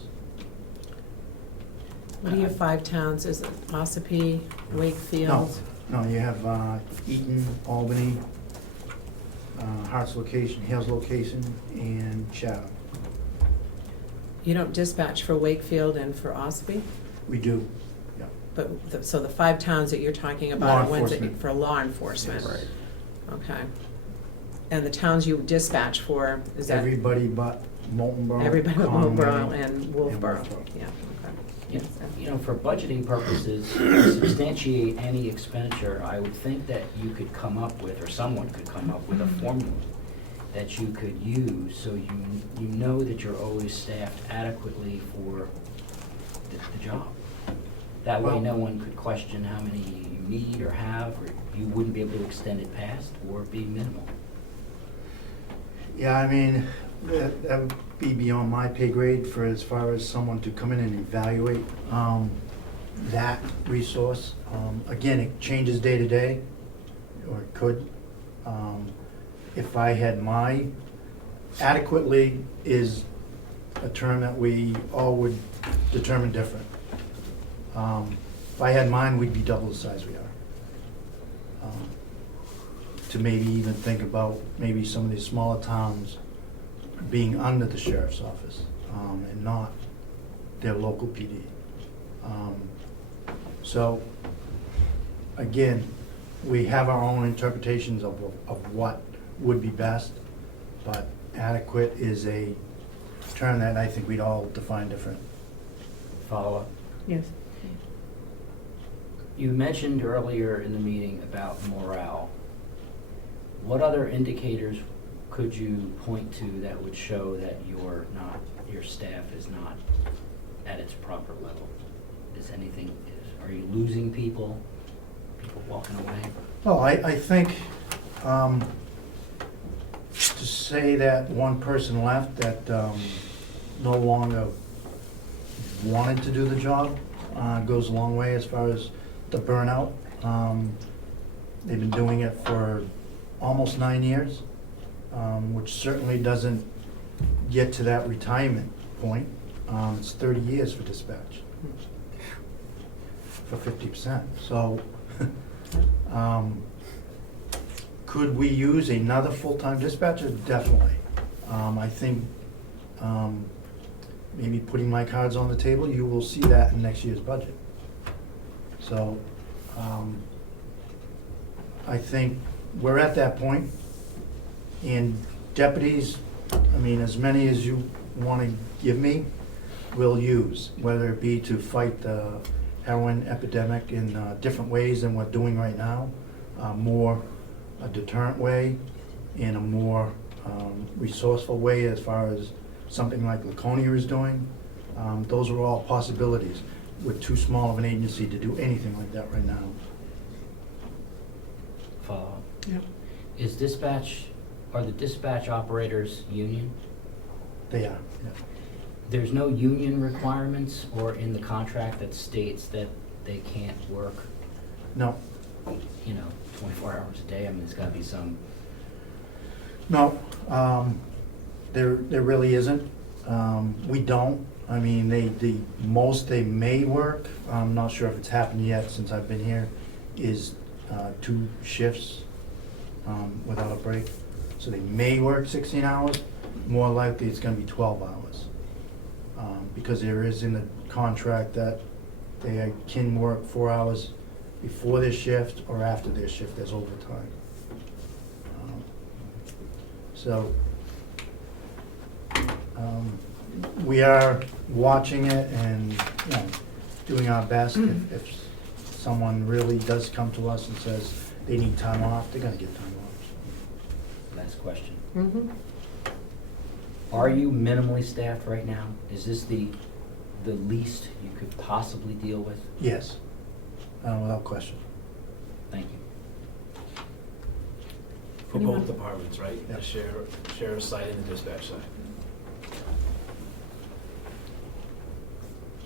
What are your 5 towns? Is it Ossipee, Wakefield? No, you have Eaton, Albany, Hart's location, Hale's location, and Chatham. You don't dispatch for Wakefield and for Ossipee? We do, yeah. But, so the 5 towns that you're talking Law about are ones that, enforcement. for law enforcement? Yes. Okay. And the towns you dispatch for, is that? Everybody but Moultonborough, Everybody but Conway, Moultonborough and Wolfboro? Wolfboro. Yeah, okay. You Yes. know, for budgeting purposes, to substantiate any expenditure, I would think that you could come up with, or someone could come up with a formula that you could use, so you know that you're always staffed adequately for the job. That way, Well- no one could question how many you need or have, or you wouldn't be able to extend it past, or be minimal. Yeah, I mean, that would be beyond my pay grade for as far as someone to come in and evaluate that resource. Again, it changes day to day, or it could. If I had adequately is a term that we all would determine different. If I had mine, we'd be double the size we are. to maybe even think about maybe some of these smaller towns being under the sheriff's office, and not their local PD. So, again, we have our own interpretations of what would be best, but adequate is a term that I think we'd all define different. Follow-up. Yes. You mentioned earlier in the meeting about morale. What other indicators could you point to that would show that your staff is not at its proper level? Are you losing people walking away? Well, I think, to say that one person left that no longer wanted to do the job goes a long way as far as the burnout. They've been doing it for almost 9 years, which certainly doesn't get to that retirement point. It's 30 years for dispatch, for 50%. So, could we use another full-time dispatcher? Definitely. I think maybe putting my cards on the table, you will see that in next year's budget. So, I think we're at that point, and deputies, I mean, as many as you want to give me, we'll use, whether it be to fight the heroin epidemic in different ways than we're doing right now, more a deterrent way, in a more resourceful way as far as something like Laconia is doing. Those are all possibilities. We're too small of an agency to do anything like that right now. Follow-up. Yep. Are the dispatch operators union? They are, yeah. There's no union requirements or in the contract that states that they can't work, No, 24 hours a day? I mean, there's gotta be some. no, there really isn't. We don't. I mean, the most they may work, I'm not sure if it's happened yet since I've been here, is 2 shifts without a break. So they may work 16 hours. More likely, it's gonna be 12 hours. Because there is in the contract that they can work 4 hours before their shift or after their shift as overtime. So, we are watching it and, doing our best. If someone really does come to us and says they need time off, they're gonna get time off. Last question. Mm-hmm. Are you minimally staffed right now? Is this the least you could possibly deal with? Yes, without question. Thank you. For Anyone? both departments, right? Yeah. The sheriff's side and the dispatch side.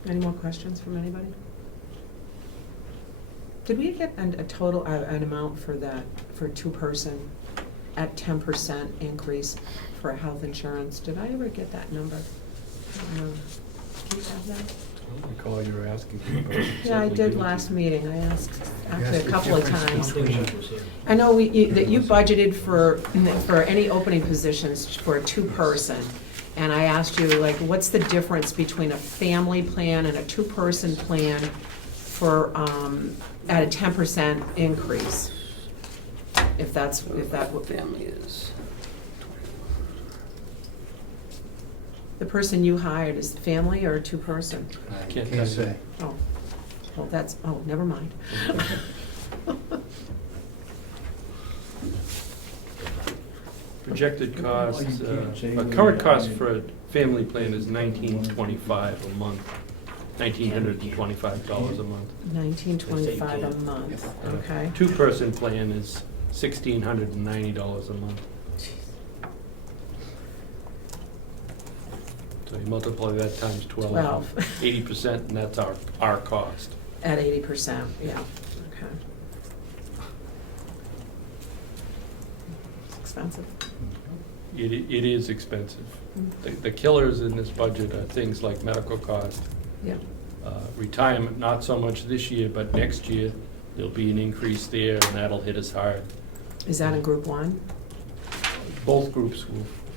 Any more questions from anybody? Did we get an total, an amount for that, for 2-person at 10% increase for health insurance? Did I ever get that number? Do you have that? I don't recall you were asking for it. Yeah, I Certainly did give it last to you. mean. I asked actually Yes, a the couple of difference times. between- Chuck was here. I know that you budgeted for any opening positions for a 2-person. And I asked you, like, what's the difference between a family plan and a 2-person plan for, at a 10% increase? If that would. Family is. The person you hired is family or a 2-person? I Can't can't say. say. Oh, well, never mind. Projected cost, you can't say a current cost for a family plan is $19.25 a month, $1,925 a month. $19.25 a month, okay. 2-person plan is $1,690 a month. So you multiply that times 12. 12. 80%, and that's our cost. At 80%, yeah, okay. It's expensive. It is expensive. Mm. The killers in this budget are things like medical cost, Yeah, retirement, not so much this year, but next year, there'll be an increase there, and that'll hit us hard. Is that in group one? Both groups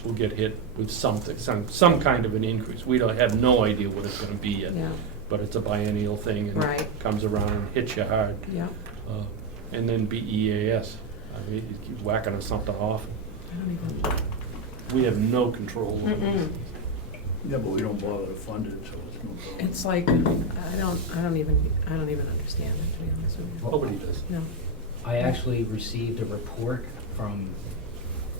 will get hit with something, some kind of an increase. We don't have no idea what it's gonna be yet. Yeah, But it's a biennial thing and Right. comes around and hits you hard. yeah. And then BEAS, I mean, you keep whacking us something off. I don't even. We have no control over it. Mm-mm. Yeah, but we don't bother to fund it, so it's no problem. It's like, I don't even understand it, to be honest with you. Nobody does. No. I actually received a report from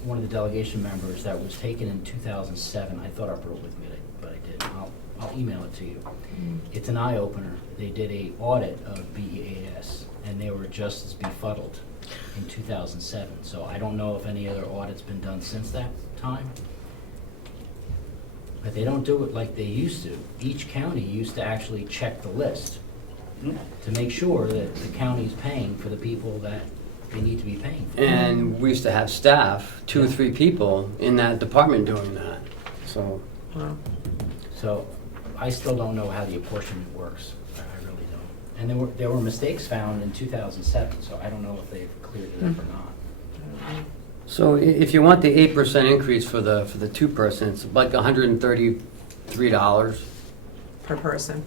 one of the delegation members that was taken in 2007. I thought I brought it with me, but I didn't. I'll email it to you. It's an eye-opener. They did a audit of BEAS, and they were just as befuddled in 2007. So I don't know if any other audit's been done since that time. But they don't do it like they used to. Each county used to actually check the list to make sure that the county's paying for the people that they need to be paying for. And we used to have staff, 2 or 3 people in that department doing that, so. Wow. So I still don't know how the apportionment works. I really don't. And there were mistakes found in 2007, so I don't know if they've cleared it up or not. So if you want the 8% increase for the 2-person, it's like $133. Per person.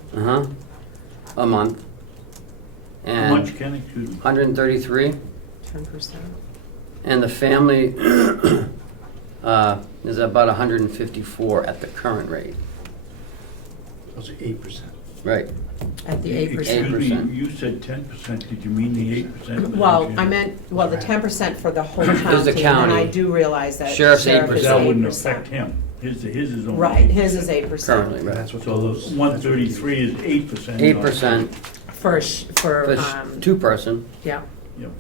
A month. How And much, Ken, excuse me? 133, 10%. and the family is about 154 at the current rate. Those are 8%. Right. At the Excuse 8%. me, 8%. you said 10%, did you mean the 8%? Well, I meant, the 10% for the whole county. the county. And I do realize that Sheriff's sheriff is 8%. That wouldn't 8%. affect him. His is only. Right, his is 8%. Currently, And right. that's what So the those. 133 is 8%. 8% For, for 2. 2-person, Yeah, Yep.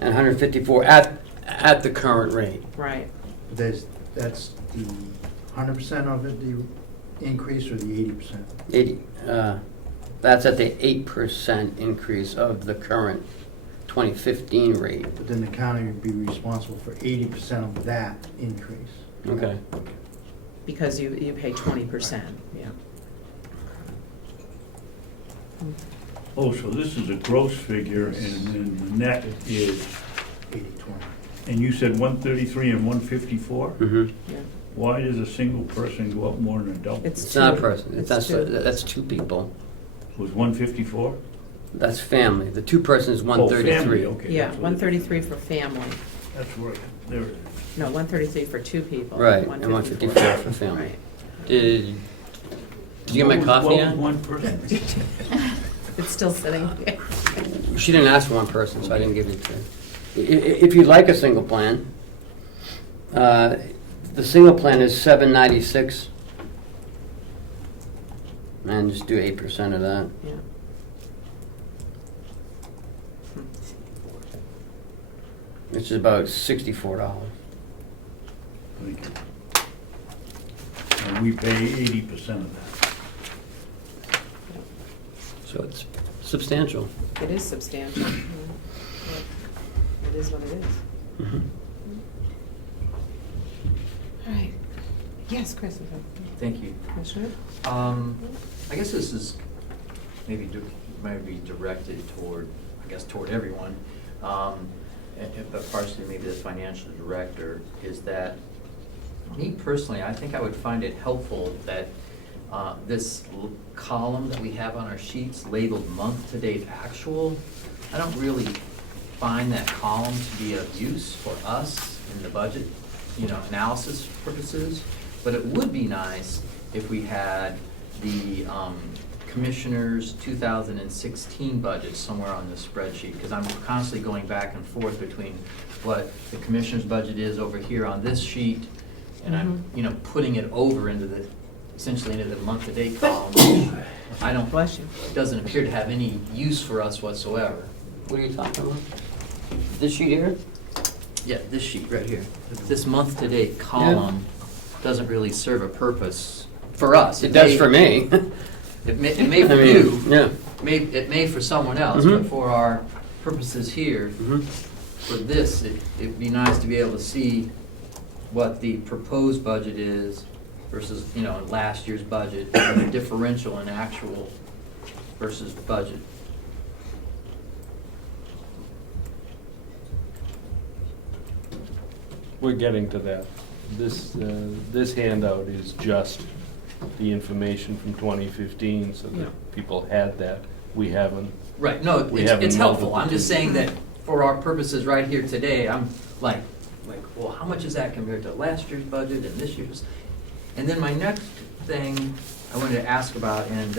and 154 at the current rate. right. That's the 100% of it, the increase, or the 80%? 80, that's at the 8% increase of the current 2015 rate. But then the county would be responsible for 80% of that increase. Okay. Because you pay 20%, yeah. Oh, so this is a gross figure, and then the net is, 80/20. and you said 133 and 154? Mm-hmm. Yeah. Why does a single person go up more than a double? It's not a two. person, It's that's, two. that's 2 people. Was 154? That's family. The 2-person is Oh, family, 133. okay. Yeah, that's what it is. 133 for family. That's right, there it is. No, 133 for 2 people. Right, and 154 for family. Right. Did you get my What was- coffee what was yet? one person? It's still sitting there. She didn't ask for 1 person, so I didn't give it to her. If you'd like a single plan, the single plan is $796. And just do 8% of that. Yeah. Which is about $64. Thank you. And we pay 80% of that. So it's substantial. It is substantial. Yeah. It is what it is. Mhm. All right. Yes, Chris, is that Thank you. Commissioner? I guess this is maybe directed toward, toward everyone, but partially maybe the financial director, is that, me personally, I think I would find it helpful that this column that we have on our sheets labeled month-to-date actual, I don't really find that column to be of use for us in the budget, analysis purposes. But it would be nice if we had the commissioner's 2016 budget somewhere on the spreadsheet, because I'm constantly going back and forth between what the commissioner's budget is over here on this sheet, and I'm, putting it over essentially into the month-to-date column, which Bless you. doesn't appear to have any use for us whatsoever. What are you talking about? This sheet here? Yeah, this sheet right here. This month-to-date column doesn't really serve a purpose for us. It does for me. It may for I mean, you, yeah. it may for someone else, Mhm. but for our purposes here, Mhm. for this, it'd be nice to be able to see what the proposed budget is versus, last year's budget, and the differential in actual versus budget. we're getting to that. This handout is just the information from 2015, so Yeah. that people had that. We haven't. Right, no, We it's haven't helpful. melded I'm the just two. saying that for our purposes right here today, I'm like, well, how much is that compared to last year's budget and this year's? And then my next thing I wanted to ask about, and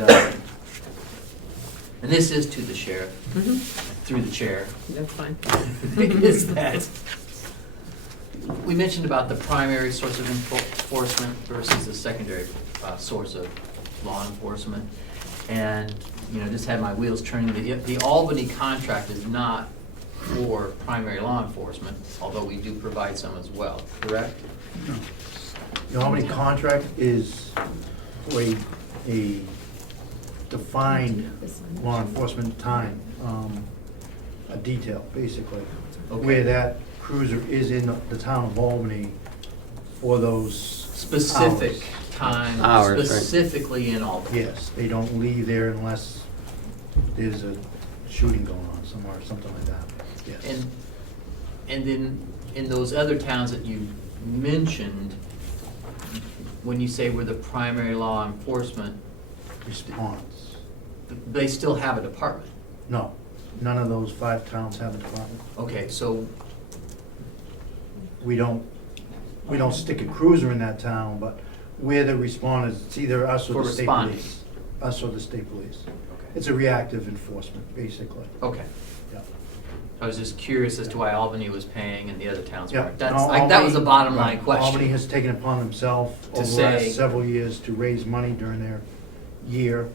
this is to the sheriff, Mhm. through the chair, That's fine. is that we mentioned about the primary source of enforcement versus the secondary source of law enforcement. And, you know, just had my wheels turning. The Albany contract is not for primary law enforcement, although we do provide some as well, correct? The Albany contract is for a defined law enforcement time, a detail, basically. Okay. Where that cruiser is in the town of Albany for those Specific hours. time, Hours, right. specifically in Albany. Yes, they don't leave there unless there's a shooting going on somewhere, or something like that, yes. And then in those other towns that you mentioned, when you say we're the primary law enforcement, Response. they still have a department. No, none of those 5 towns have a department. Okay, so, We don't stick a cruiser in that town, but we're the responders, it's either us For or the state responding. police. Us or the state police. It's a reactive enforcement, basically. okay. Yeah. I was just curious as to why Albany was paying and the other towns Yeah. weren't. That's, No, like, that was the Albany- bottom line right. question. Albany has taken upon themselves To over the say- last several years to raise money during their year.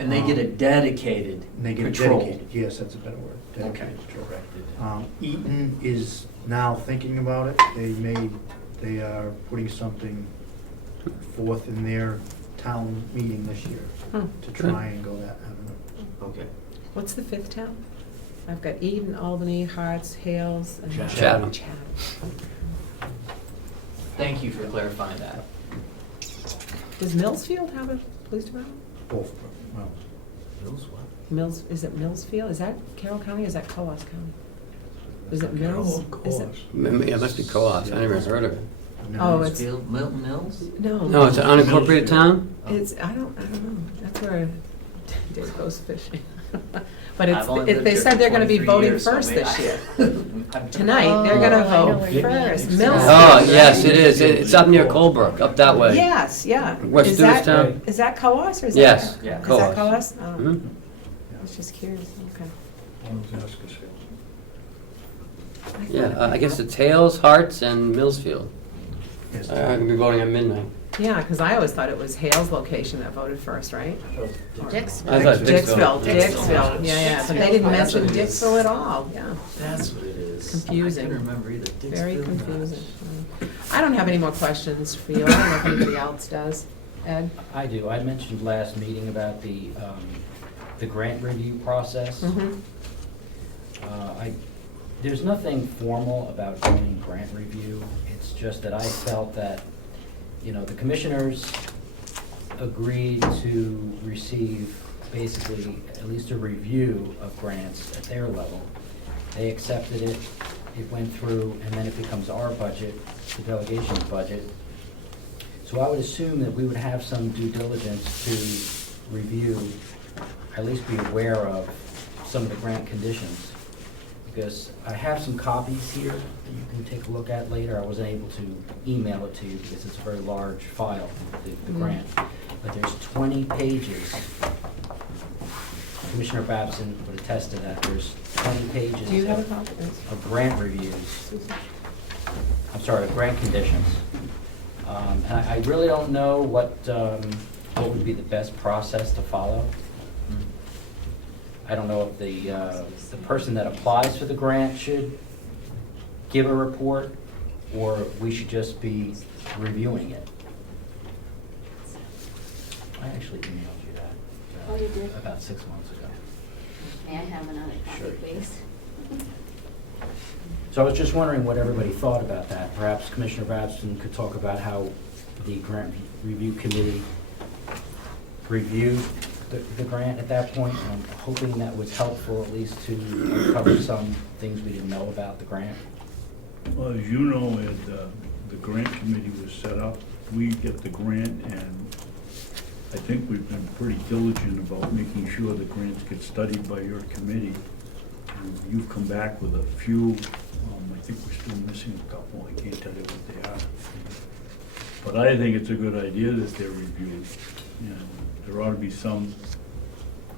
And they get a dedicated And they get patrol. dedicated, yes, that's a better word. Okay. Dedicated patrol. Eaton is now thinking about it. They are putting something forth in their town meeting this year Hmm. to try and go that avenue. Okay. What's the 5th town? I've got Eden, Albany, Hearts, Hales, and Chatham. Thank you for clarifying that. Does Millsfield have a police department? Both, well, Mills, is it Millsfield? Is that Carroll County or is that Coos County? Is it Mills? Is it? It must be co-ops, I never heard of it. Oh, it's, Field, Milton Mills? no. No, it's an unincorporated town? It's, I don't know. That's where Dave goes fishing. But I've only lived they here said for they're gonna be 23 voting years, so first maybe this year. I'm- Tonight, they're gonna Oh, I know vote where you're at. first. Millsfield. Oh, yes, it is. It's up near Colebrook, up that way. Yes, yeah. West Is that- Stewartstown? Is that Coos or is that? Yes, Yeah. Is Coos. that Coos? Oh, Mhm. I was just curious, okay. Yeah, I guess it's Hales, Hearts, and Millsfield. yes. I'm gonna be voting at midnight. Yeah, because I always thought it was Hale's location that voted first, right? Dixville. I thought Dixville, Dixville. yeah, but they didn't mention Dixville at all, yeah. That's what it is. Confusing. I couldn't remember either. Very Dixville, confusing. I don't have any more questions for you. I don't know if anybody else does. Ed? I do. I mentioned last meeting about the grant review process. Mhm. There's nothing formal about doing grant review. It's just that I felt that, you know, the commissioners agreed to receive basically at least a review of grants at their level. They accepted it, it went through, and then it becomes our budget, the delegation's budget. So I would assume that we would have some due diligence to review, at least be aware of some of the grant conditions. Because I have some copies here that you can take a look at later. I wasn't able to email it to you because it's a very large file, the grant. But there's 20 pages. Commissioner Babson would attest to that. There's 20 pages Do you have a of copy? of grant reviews. I'm sorry, of grant conditions. And I really don't know what would be the best process to follow. I don't know if the person that applies for the grant should give a report, or we should just be reviewing it. I actually emailed you that. Oh, you did? About 6 months ago. May I have another copy, Sure. please? So I was just wondering what everybody thought about that. Perhaps Commissioner Babson could talk about how the grant review committee reviewed the grant at that point. I'm hoping that was helpful, at least to uncover some things we didn't know about the grant. Well, as you know, Ed, the grant committee was set up. We get the grant, and I think we've been pretty diligent about making sure the grants get studied by your committee. You've come back with a few. I think we're still missing a couple. I can't tell you what they are. But I think it's a good idea that they're reviewed. There ought to be some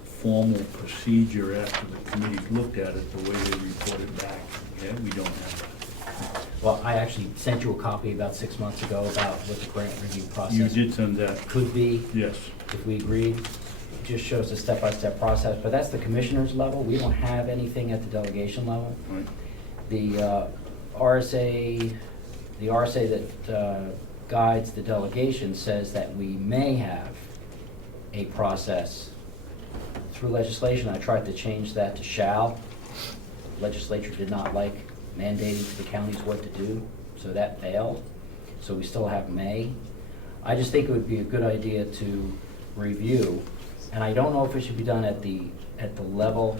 formal procedure after the committee's looked at it, the way they report it back. Yeah, we don't have that. Well, I actually sent you a copy about 6 months ago about what the grant review process You did send that, could be, yes. if we agreed. It just shows a step-by-step process, but that's the commissioner's level. We don't have anything at the delegation level. Right. The RSA that guides the delegation says that we may have a process through legislation. I tried to change that to shall. Legislature did not like mandating to the counties what to do, so that failed. So we still have may. I just think it would be a good idea to review, and I don't know if it should be done at the level,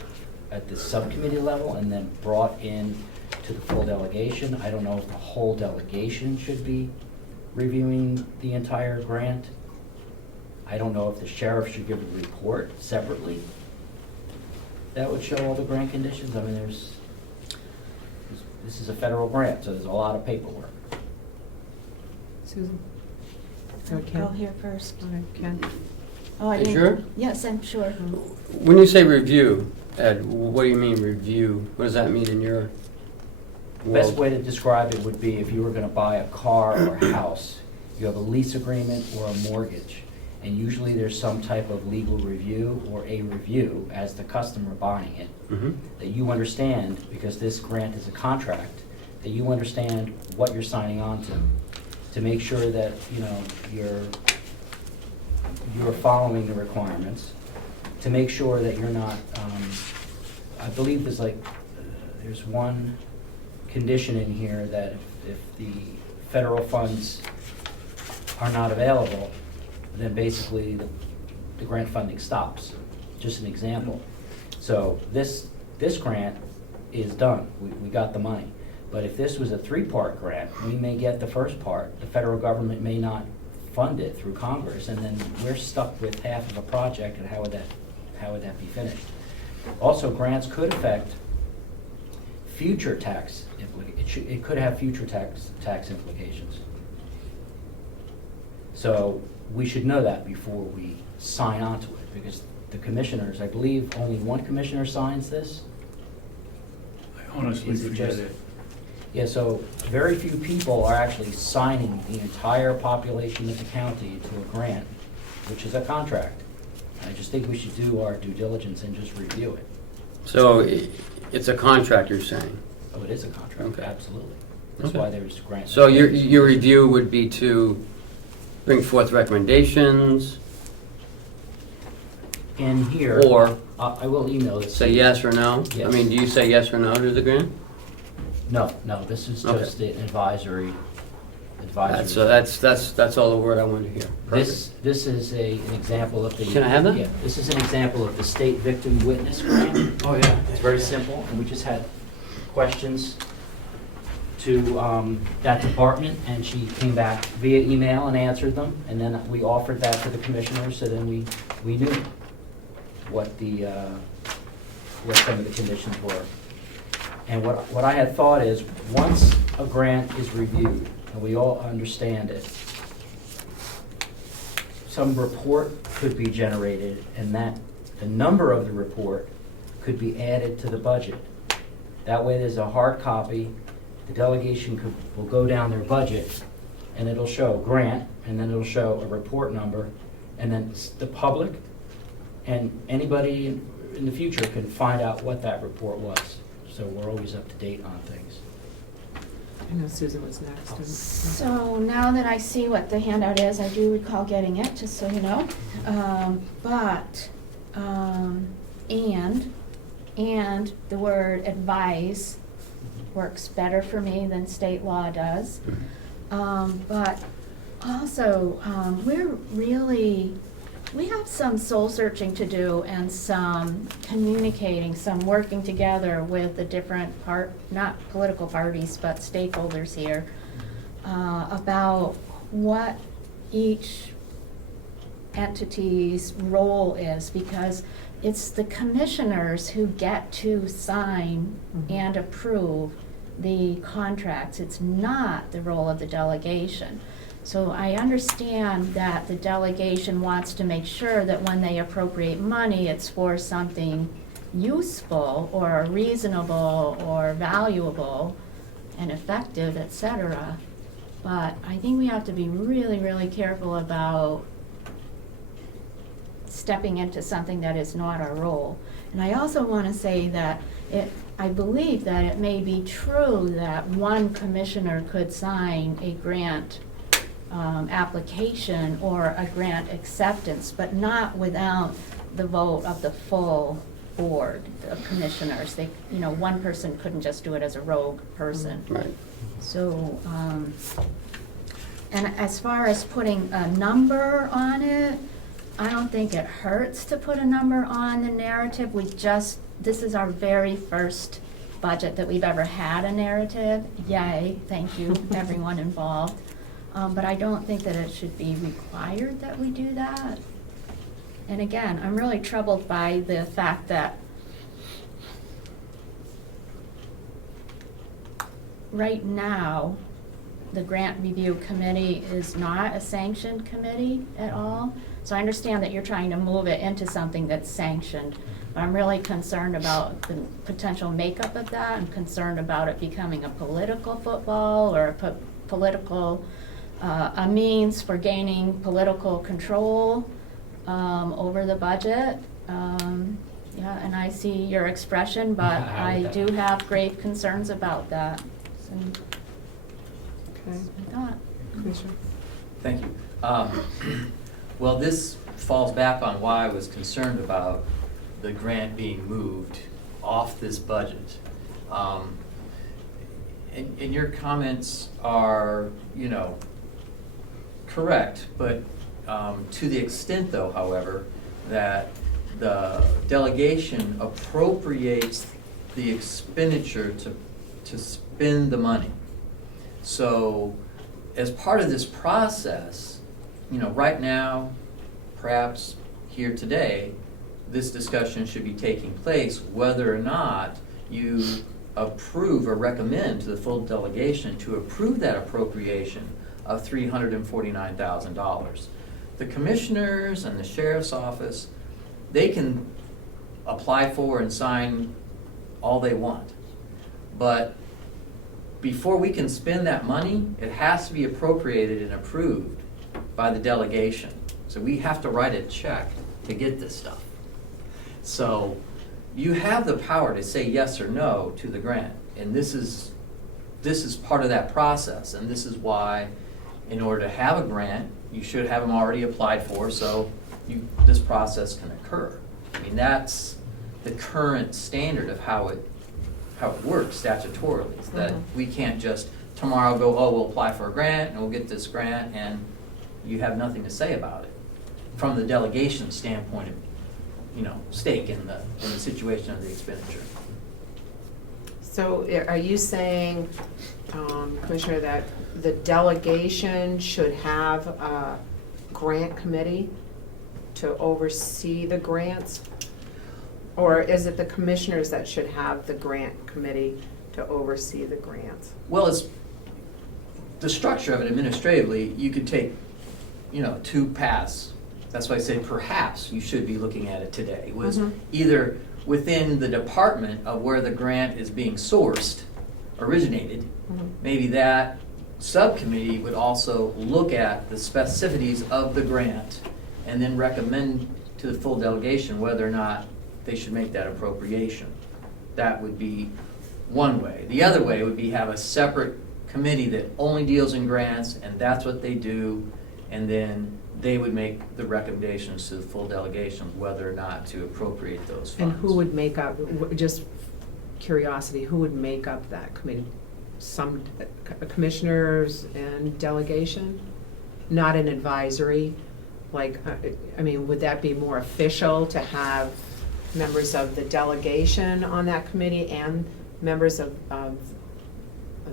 at the subcommittee level, and then brought in to the full delegation. I don't know if the whole delegation should be reviewing the entire grant. I don't know if the sheriff should give a report separately that would show all the grant conditions. I mean, this is a federal grant, so there's a lot of paperwork. Susan? Go here first. Okay, Ken? Oh, I You didn't. sure? Yes, I'm sure. When you say review, Ed, what do you mean review? What does that mean in your The best world? way to describe it would be if you were gonna buy a car or a house, you have a lease agreement or a mortgage, and usually there's some type of legal review or a review as the customer buying it, Mhm. that you understand, because this grant is a contract, that you understand what you're signing on to make sure that, you know, you're following the requirements, to make sure that you're not, I believe there's one condition in here that if the federal funds are not available, then basically the grant funding stops. Just an example. So this grant is done. We got the money. But if this was a 3-part grant, we may get the first part. The federal government may not fund it through Congress, and then we're stuck with half of a project, and how would that be finished? Also, grants could affect future tax implications. It could have future tax implications. So we should know that before we sign on to it, because the commissioners, I believe only one commissioner signs this. I honestly Is it forget just- it. Yeah, so very few people are actually signing the entire population of the county to a grant, which is a contract. I just think we should do our due diligence and just review it. So it's a contract, you're saying? Oh, it is a contract, Okay. absolutely. That's Okay. why there's grants. So your review would be to bring forth recommendations, In here, or I will email it. say yes or no? I Yes. mean, do you say yes or no to the grant? No, this is Okay. just an advisory. So that's all the word I wanted to hear. This is an example of the. Can I have that? Yeah, this is an example of the state victim witness grant. Oh, yeah. It's very simple, and we just had questions to that department, and she came back via email and answered them, and then we offered that to the commissioners, so then we knew what some of the conditions were. And what I had thought is, once a grant is reviewed, and we all understand it, some report could be generated, and that the number of the report could be added to the budget. That way there's a hard copy, the delegation will go down their budget, and it'll show grant, and then it'll show a report number, and then the public and anybody in the future can find out what that report was. So we're always up to date on things. I know Susan was next. So now that I see what the handout is, I do recall getting it, just so you know. And the word advise works better for me than state law does. But also, we're really we have some soul searching to do and some communicating, some working together with the different not political parties, but stakeholders here, about what each entity's role is, because it's the commissioners who get to sign and approve the contracts. It's not the role of the delegation. So I understand that the delegation wants to make sure that when they appropriate money, it's for something useful or reasonable or valuable and effective, etc. But I think we have to be really, really careful about stepping into something that is not our role. And I also want to say that I believe that it may be true that one commissioner could sign a grant application or a grant acceptance, but not without the vote of the full board of commissioners. They, one person couldn't just do it as a rogue person. Right. So, and as far as putting a number on it, I don't think it hurts to put a number on the narrative. This is our very first budget that we've ever had a narrative. Yay, thank you, everyone involved. But I don't think that it should be required that we do that. And again, I'm really troubled by the fact that right now, the grant review committee is not a sanctioned committee at all. So I understand that you're trying to move it into something that's sanctioned. But I'm really concerned about the potential makeup of that. I'm concerned about it becoming a political football or a political, a means for gaining political control over the budget. Yeah, and I see your expression, but I do have grave concerns about that. So, Okay. I thought. Commissioner? Thank you. Well, this falls back on why I was concerned about the grant being moved off this budget. And your comments are, correct, but to the extent though, however, that the delegation appropriates the expenditure to spend the money. So as part of this process, right now, perhaps here today, this discussion should be taking place whether or not you approve or recommend to the full delegation to approve that appropriation of $349,000. The commissioners and the sheriff's office, they can apply for and sign all they want. But before we can spend that money, it has to be appropriated and approved by the delegation. So we have to write a check to get this stuff. So you have the power to say yes or no to the grant. And this is part of that process. And this is why, in order to have a grant, you should have them already applied for so this process can occur. I mean, that's the current standard of how it works statutorily, is that we can't just tomorrow go, oh, we'll apply for a grant and we'll get this grant, and you have nothing to say about it from the delegation standpoint of, stake in the situation of the expenditure. So are you saying, Commissioner, that the delegation should have a grant committee to oversee the grants? Or is it the commissioners that should have the grant committee to oversee the grants? Well, it's the structure of it administratively, you could take, two paths. That's why I say perhaps you should be looking at it today, was either within the department of where the grant is being sourced, originated, maybe that subcommittee would also look at the specificities of the grant and then recommend to the full delegation whether or not they should make that appropriation. That would be one way. The other way would be have a separate committee that only deals in grants, and that's what they do, and then they would make the recommendations to the full delegation whether or not to appropriate those funds. And who would make up, just curiosity, who would make up that committee? Some commissioners and delegation? Not an advisory like, I mean, would that be more official to have members of the delegation on that committee and members of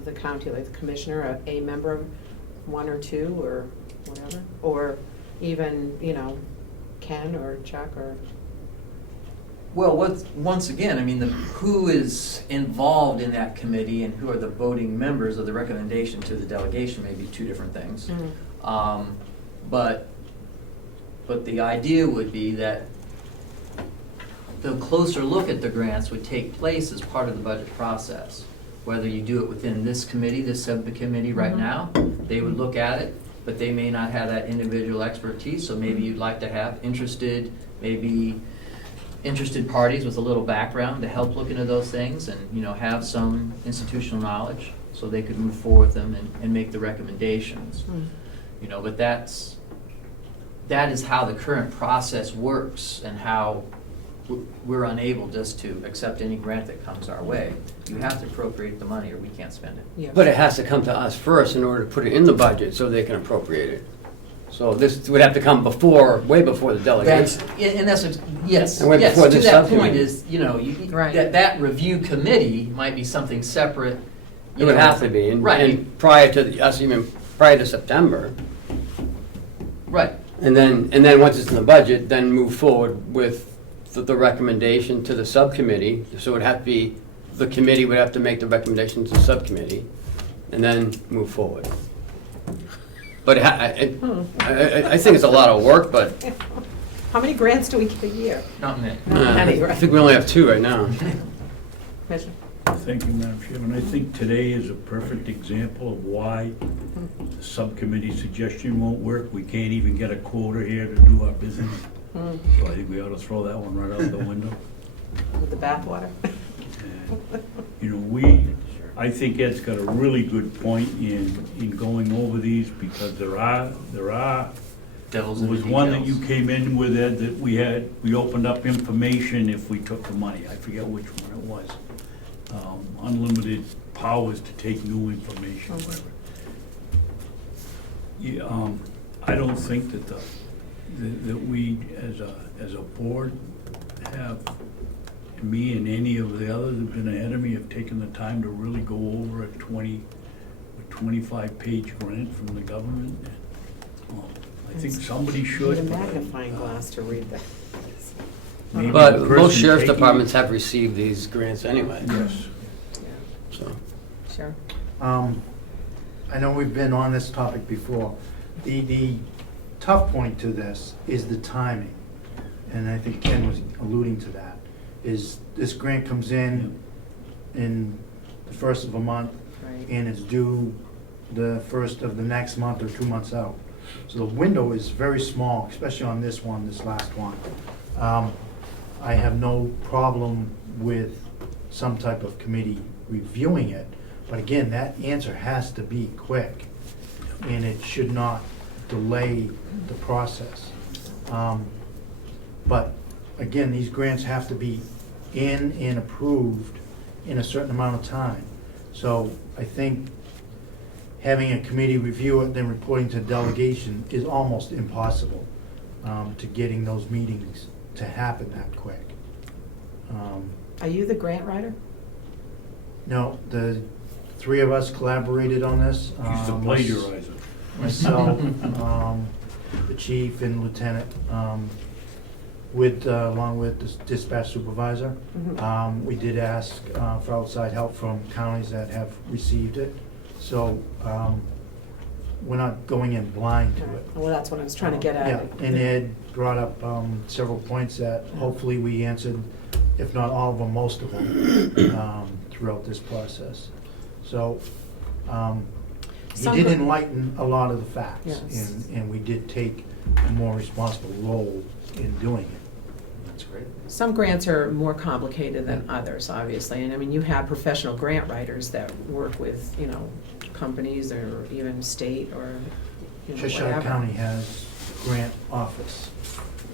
the county, like the commissioner, a member of one or two or whatever? Or even, you know, Ken or Chuck or? Well, once again, I mean, who is involved in that committee and who are the voting members of the recommendation to the delegation may be two different things. But the idea would be that the closer look at the grants would take place as part of the budget process. Whether you do it within this committee, this subcommittee right now, they would look at it, but they may not have that individual expertise, so maybe you'd like to have interested parties with a little background to help look into those things and, you know, have some institutional knowledge so they could move forward with them and make the recommendations. You know, but that is how the current process works and how we're unable just to accept any grant that comes our way. You have to appropriate the money or we can't spend it. Yeah. But it has to come to us first in order to put it in the budget so they can appropriate it. So this would have to come way before the delegation. In essence, yes, And way yes, before to this that point subcommittee. is, you know, Right. that review committee might be something separate. It would have to be, and Right, prior to us, even prior to September. right. And then once it's in the budget, then move forward with the recommendation to the subcommittee. So it would have to be, the committee would have to make the recommendation to the subcommittee, and then move forward. But I think it's a lot of work, but How many grants do we get a year? Not many. Many, I right. think we only have 2 right now. Commissioner? Thank you, Madam Chairman. I think today is a perfect example of why the subcommittee suggestion won't work. We can't even get a quota here to do our business. So I think we ought to throw that one right out the window. With the bathwater? And, you know, I think Ed's got a really good point in going over these because there are, Devils there in the was one that details. you came in with, Ed, that we opened up information if we took the money. I forget which one it was. Unlimited powers to take new information, whatever. Yeah, I don't think that we, as a board, have, me and any of the others who've been ahead of me have taken the time to really go over a 25-page grant from the government. I think somebody should. Need a magnifying glass to read that. Maybe But the most person sheriff's taking- departments have received these grants anyway, Yes. so. Sure. I know we've been on this topic before. The tough point to this is the timing, and I think Ken was alluding to that, is this grant comes in the first of a month, Right. and it's due the first of the next month or 2 months out. So the window is very small, especially on this last one. I have no problem with some type of committee reviewing it, but again, that answer has to be quick, and it should not delay the process. But again, these grants have to be in and approved in a certain amount of time. So I think having a committee review it, then reporting to delegation is almost impossible to getting those meetings to happen that quick. Are you the grant writer? No, the 3 of us collaborated on this. He's the plagiarizer. Myself, the chief and lieutenant, along with the dispatch supervisor. We did ask for outside help from counties that have received it. So we're not going in blind to it. Well, that's what I was trying to get at. Yeah, and Ed brought up several points that hopefully we answered, if not all of them, most of them, throughout this process. So he Some did gr- enlighten a lot of the facts, Yes. and we did take a more responsible role in doing it. That's great. Some grants are more complicated than others, obviously, and I mean, you have professional grant writers that work with, you know, companies or even state or, you know, Cheshire whatever. County has grant office.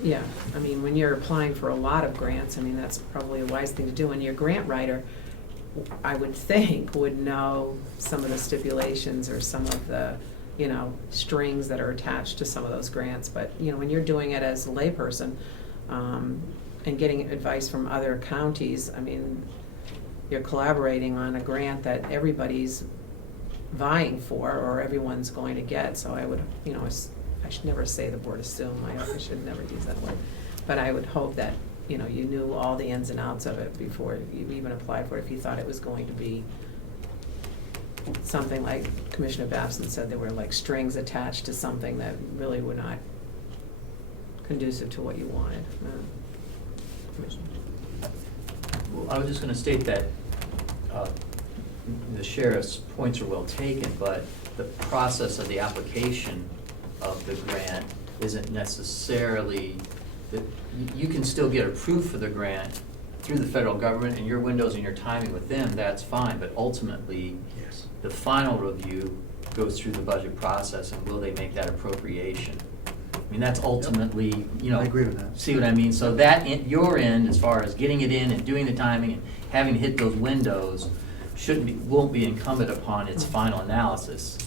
Yeah, I mean, when you're applying for a lot of grants, I mean, that's probably a wise thing to do, and your grant writer, I would think, would know some of the stipulations or some of the you know, strings that are attached to some of those grants. But, you know, when you're doing it as a layperson, and getting advice from other counties, I mean, you're collaborating on a grant that everybody's vying for, or everyone's going to get. So I would, you know, I should never say the board assume, I should never use that word. But I would hope that, you know, you knew all the ins and outs of it before you even applied for it, if you thought it was going to be something like Commissioner Babson said, there were like strings attached to something that really were not conducive to what you wanted. Commissioner? Well, I was just gonna state that the sheriff's points are well taken, but the process of the application of the grant isn't necessarily, that you can still get approved for the grant through the federal government, and your windows and your timing with them, that's fine, but ultimately, Yes. the final review goes through the budget process, and will they make that appropriation? I mean, that's ultimately, you know. I agree with that. See what I mean? So that, your end, as far as getting it in and doing the timing and having to hit those windows, won't be incumbent upon its final analysis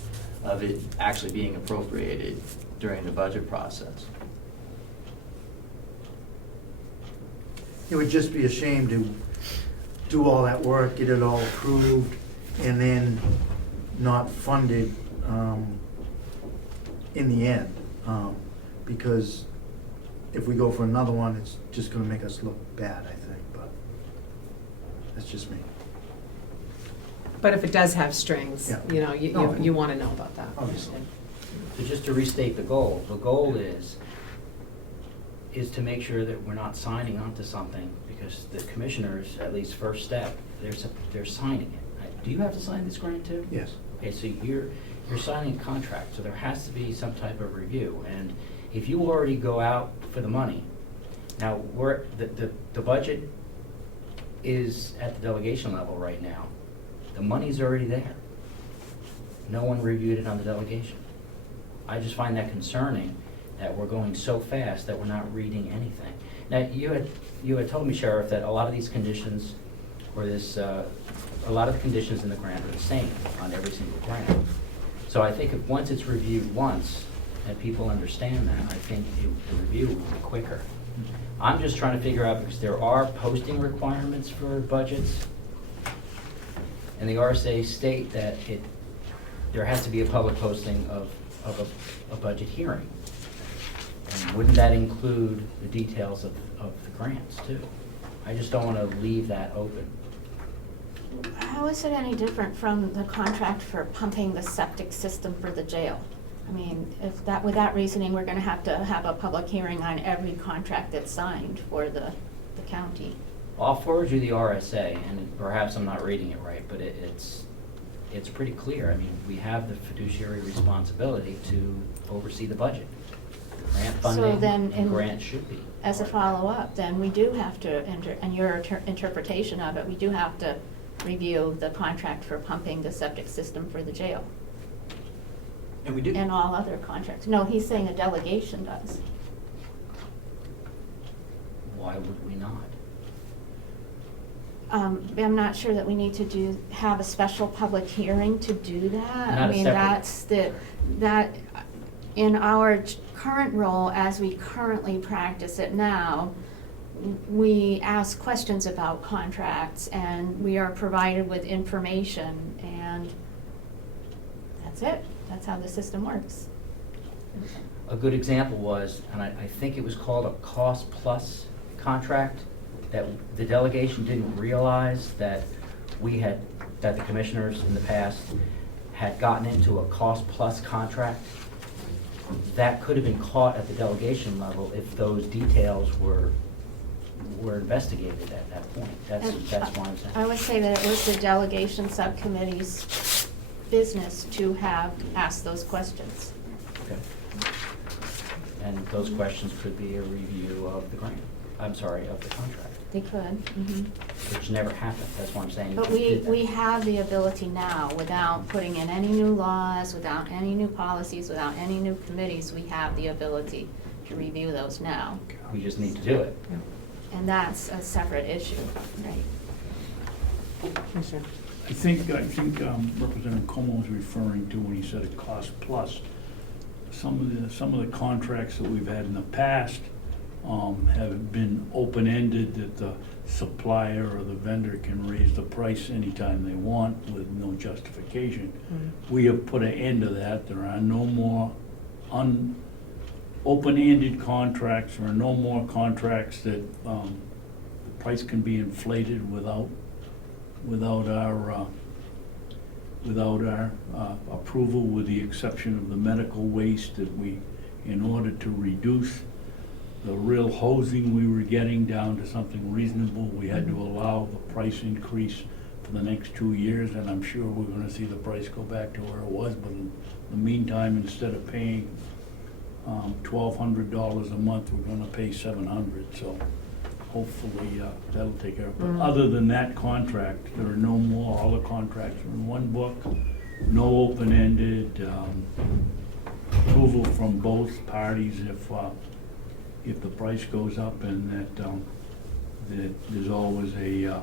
of it actually being appropriated during the budget process. It would just be a shame to do all that work, get it all approved, and then not funded in the end. Because if we go for another one, it's just gonna make us look bad, I think, but that's just me. But if it does have strings, Yeah. you know, No, you want to know about that. Obviously. So just to restate the goal is to make sure that we're not signing onto something, because the commissioners, at least first step, they're signing it. Do you have to sign this grant too? Yes. Okay, so you're signing a contract, so there has to be some type of review. And if you already go out for the money, now the budget is at the delegation level right now. The money's already there. No one reviewed it on the delegation. I just find that concerning that we're going so fast that we're not reading anything. Now, you had told me, Sheriff, that a lot of these conditions, or a lot of the conditions in the grant are the same on every single grant. So I think if once it's reviewed once, and people understand that, I think the review will be quicker. I'm just trying to figure out, because there are posting requirements for budgets, and the RSA state that there has to be a public posting of a budget hearing. And wouldn't that include the details of the grants too? I just don't want to leave that open. How is it any different from the contract for pumping the septic system for the jail? I mean, with that reasoning, we're gonna have to have a public hearing on every contract that's signed for the county. I'll forward you the RSA, and perhaps I'm not reading it right, but it's pretty clear. I mean, we have the fiduciary responsibility to oversee the budget. Grant funding, then and grant should be. As a follow-up, then we do have to, and your interpretation of it, we do have to review the contract for pumping the septic system for the jail. And we do. And all other contracts. No, he's saying a delegation does. Why would we not? I'm not sure that we need to have a special public hearing to do that. Not I a mean, separate- that, in our current role, as we currently practice it now, we ask questions about contracts, and we are provided with information, and that's it. That's how the system works. A good example was, and I think it was called a cost-plus contract, that the delegation didn't realize that that the commissioners in the past had gotten into a cost-plus contract. That could have been caught at the delegation level if those details were investigated at that point. That's why I'm saying. I would say that it was the delegation subcommittee's business to have asked those questions. Okay. And those questions could be a review of the grant, of the contract, They could. Mhm. which never happened. That's why I'm saying. But we did that. we have the ability now, without putting in any new laws, without any new policies, without any new committees, we have the ability to review those now. We just need to do it. And that's a separate issue, right? Commissioner? I think Representative Comeau was referring to when he said it cost plus. Some of the contracts that we've had in the past have been open-ended, that the supplier or the vendor can raise the price anytime they want with no justification. We have put an end to that. There are no more open-ended contracts, or no more contracts that the price can be inflated without our approval, with the exception of the medical waste that we, in order to reduce the real hosing we were getting down to something reasonable, we had to allow the price increase for the next 2 years, and I'm sure we're gonna see the price go back to where it was, but in the meantime, instead of paying $1,200 a month, we're gonna pay $700, so hopefully that'll take care of it. But other than that contract, there are no more. All the contracts are in one book, no open-ended, approval from both parties if the price goes up, and that there's always a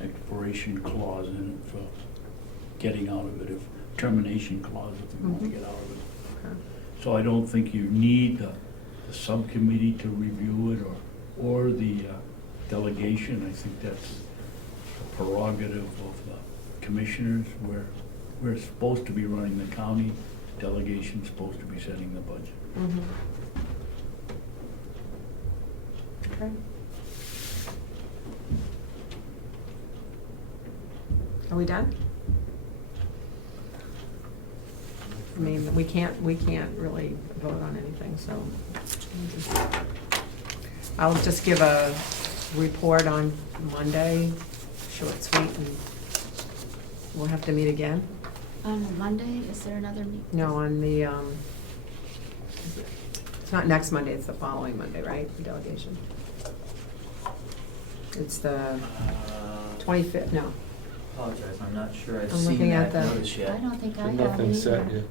expiration clause in it for getting out of it, if termination clause if we want to get out of it. Okay. So I don't think you need the subcommittee to review it, or the delegation. I think that's a prerogative of the commissioners, where we're supposed to be running the county, delegation's supposed to be setting the budget. Okay. Are we done? I mean, we can't really vote on anything, so I'll just give a report on Monday, short, sweet, and we'll have to meet again. On Monday, is there another meeting? No, on the, it's not next Monday, it's the following Monday, right, the delegation? It's the 25th, no. Apologize, I'm not sure I've I'm seen looking at that the- notice I yet. don't think I have Nothing's set either. yet.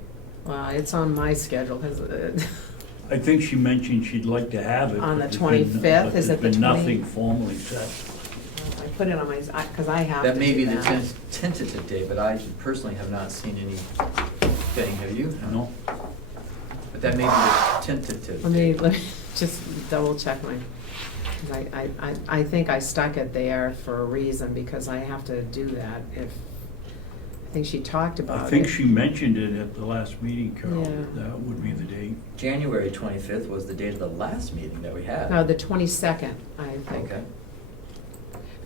Well, it's on my schedule, because I think she mentioned she'd like to have it. On but the there's been- 25th? but Is it the There's been 20? nothing formally set. I put it on my, because I have to That may be do the that. tentative date, but I personally have not seen anything, have you? No? But that may be the tentative Let me date. just double check my, 'cause I think I stuck it there for a reason, because I have to do that if, I think she talked about it. I think she mentioned it at the last meeting, Carol. Yeah. That would be the date. January 25th was the date of the last meeting that we had. No, the 22nd, I think. Okay.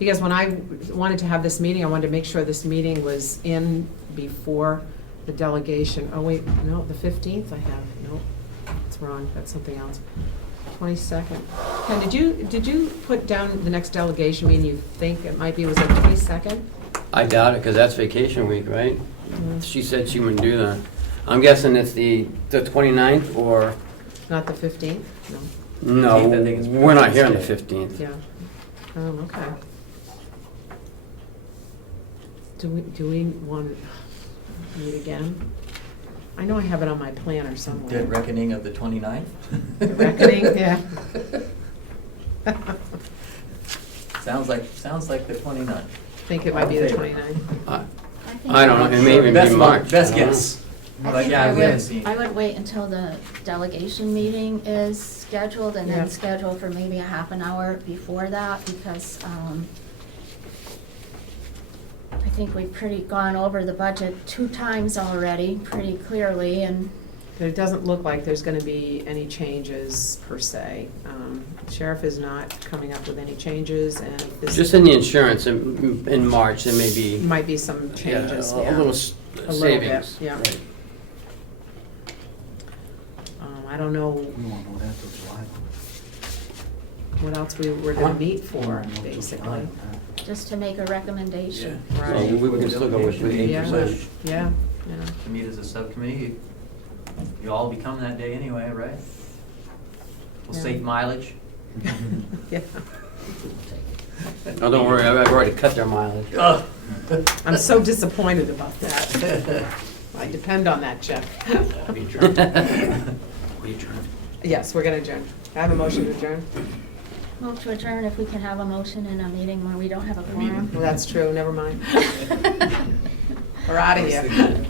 Because when I wanted to have this meeting, I wanted to make sure this meeting was in before the delegation. Oh, wait, no, the 15th I have, no, that's wrong, that's something else. 22nd. Ken, did you put down the next delegation meeting you think it might be, was it 22nd? I doubt it, because that's vacation week, right? She said she wouldn't do that. I'm guessing it's the 29th, or, Not the 15th? No, no, 15th, I think it's we're not here on the President's 15th. yeah. Oh, okay. Do we want to meet again? I know I have it on my planner somewhere. Dead reckoning of the 29th? The reckoning, yeah. Sounds like the 29th. Think it might be the 29th. I don't know, it may even be Best March. Best I don't know. guess. I But think yeah, we haven't seen. I would wait until the delegation meeting is scheduled, and Yeah. then schedule for maybe a half an hour before that, because I think we've pretty gone over the budget 2 times already, pretty clearly, and But it doesn't look like there's gonna be any changes per se. Sheriff is not coming up with any changes, and this Just in the insurance, in March, there may be, might be some yeah, changes, a yeah. little A little bit, savings. yeah. Right. I don't know We won't know that till July. what else we were gonna meet for, We won't know till basically. July. just to make a recommendation. So Right, we can still go with the Yeah. 8%. yeah, To meet as a subcommittee, you all be coming that day anyway, right? We'll Yeah. save mileage. yeah. Oh, don't worry, I've already cut their mileage. I'm so disappointed about that. I depend on that check. We adjourn. We adjourn. Yes, we're gonna adjourn. I have a motion to adjourn. Move to adjourn if we can have a motion in a meeting where we don't have a quorum. Well, that's true, never mind. We're out of here.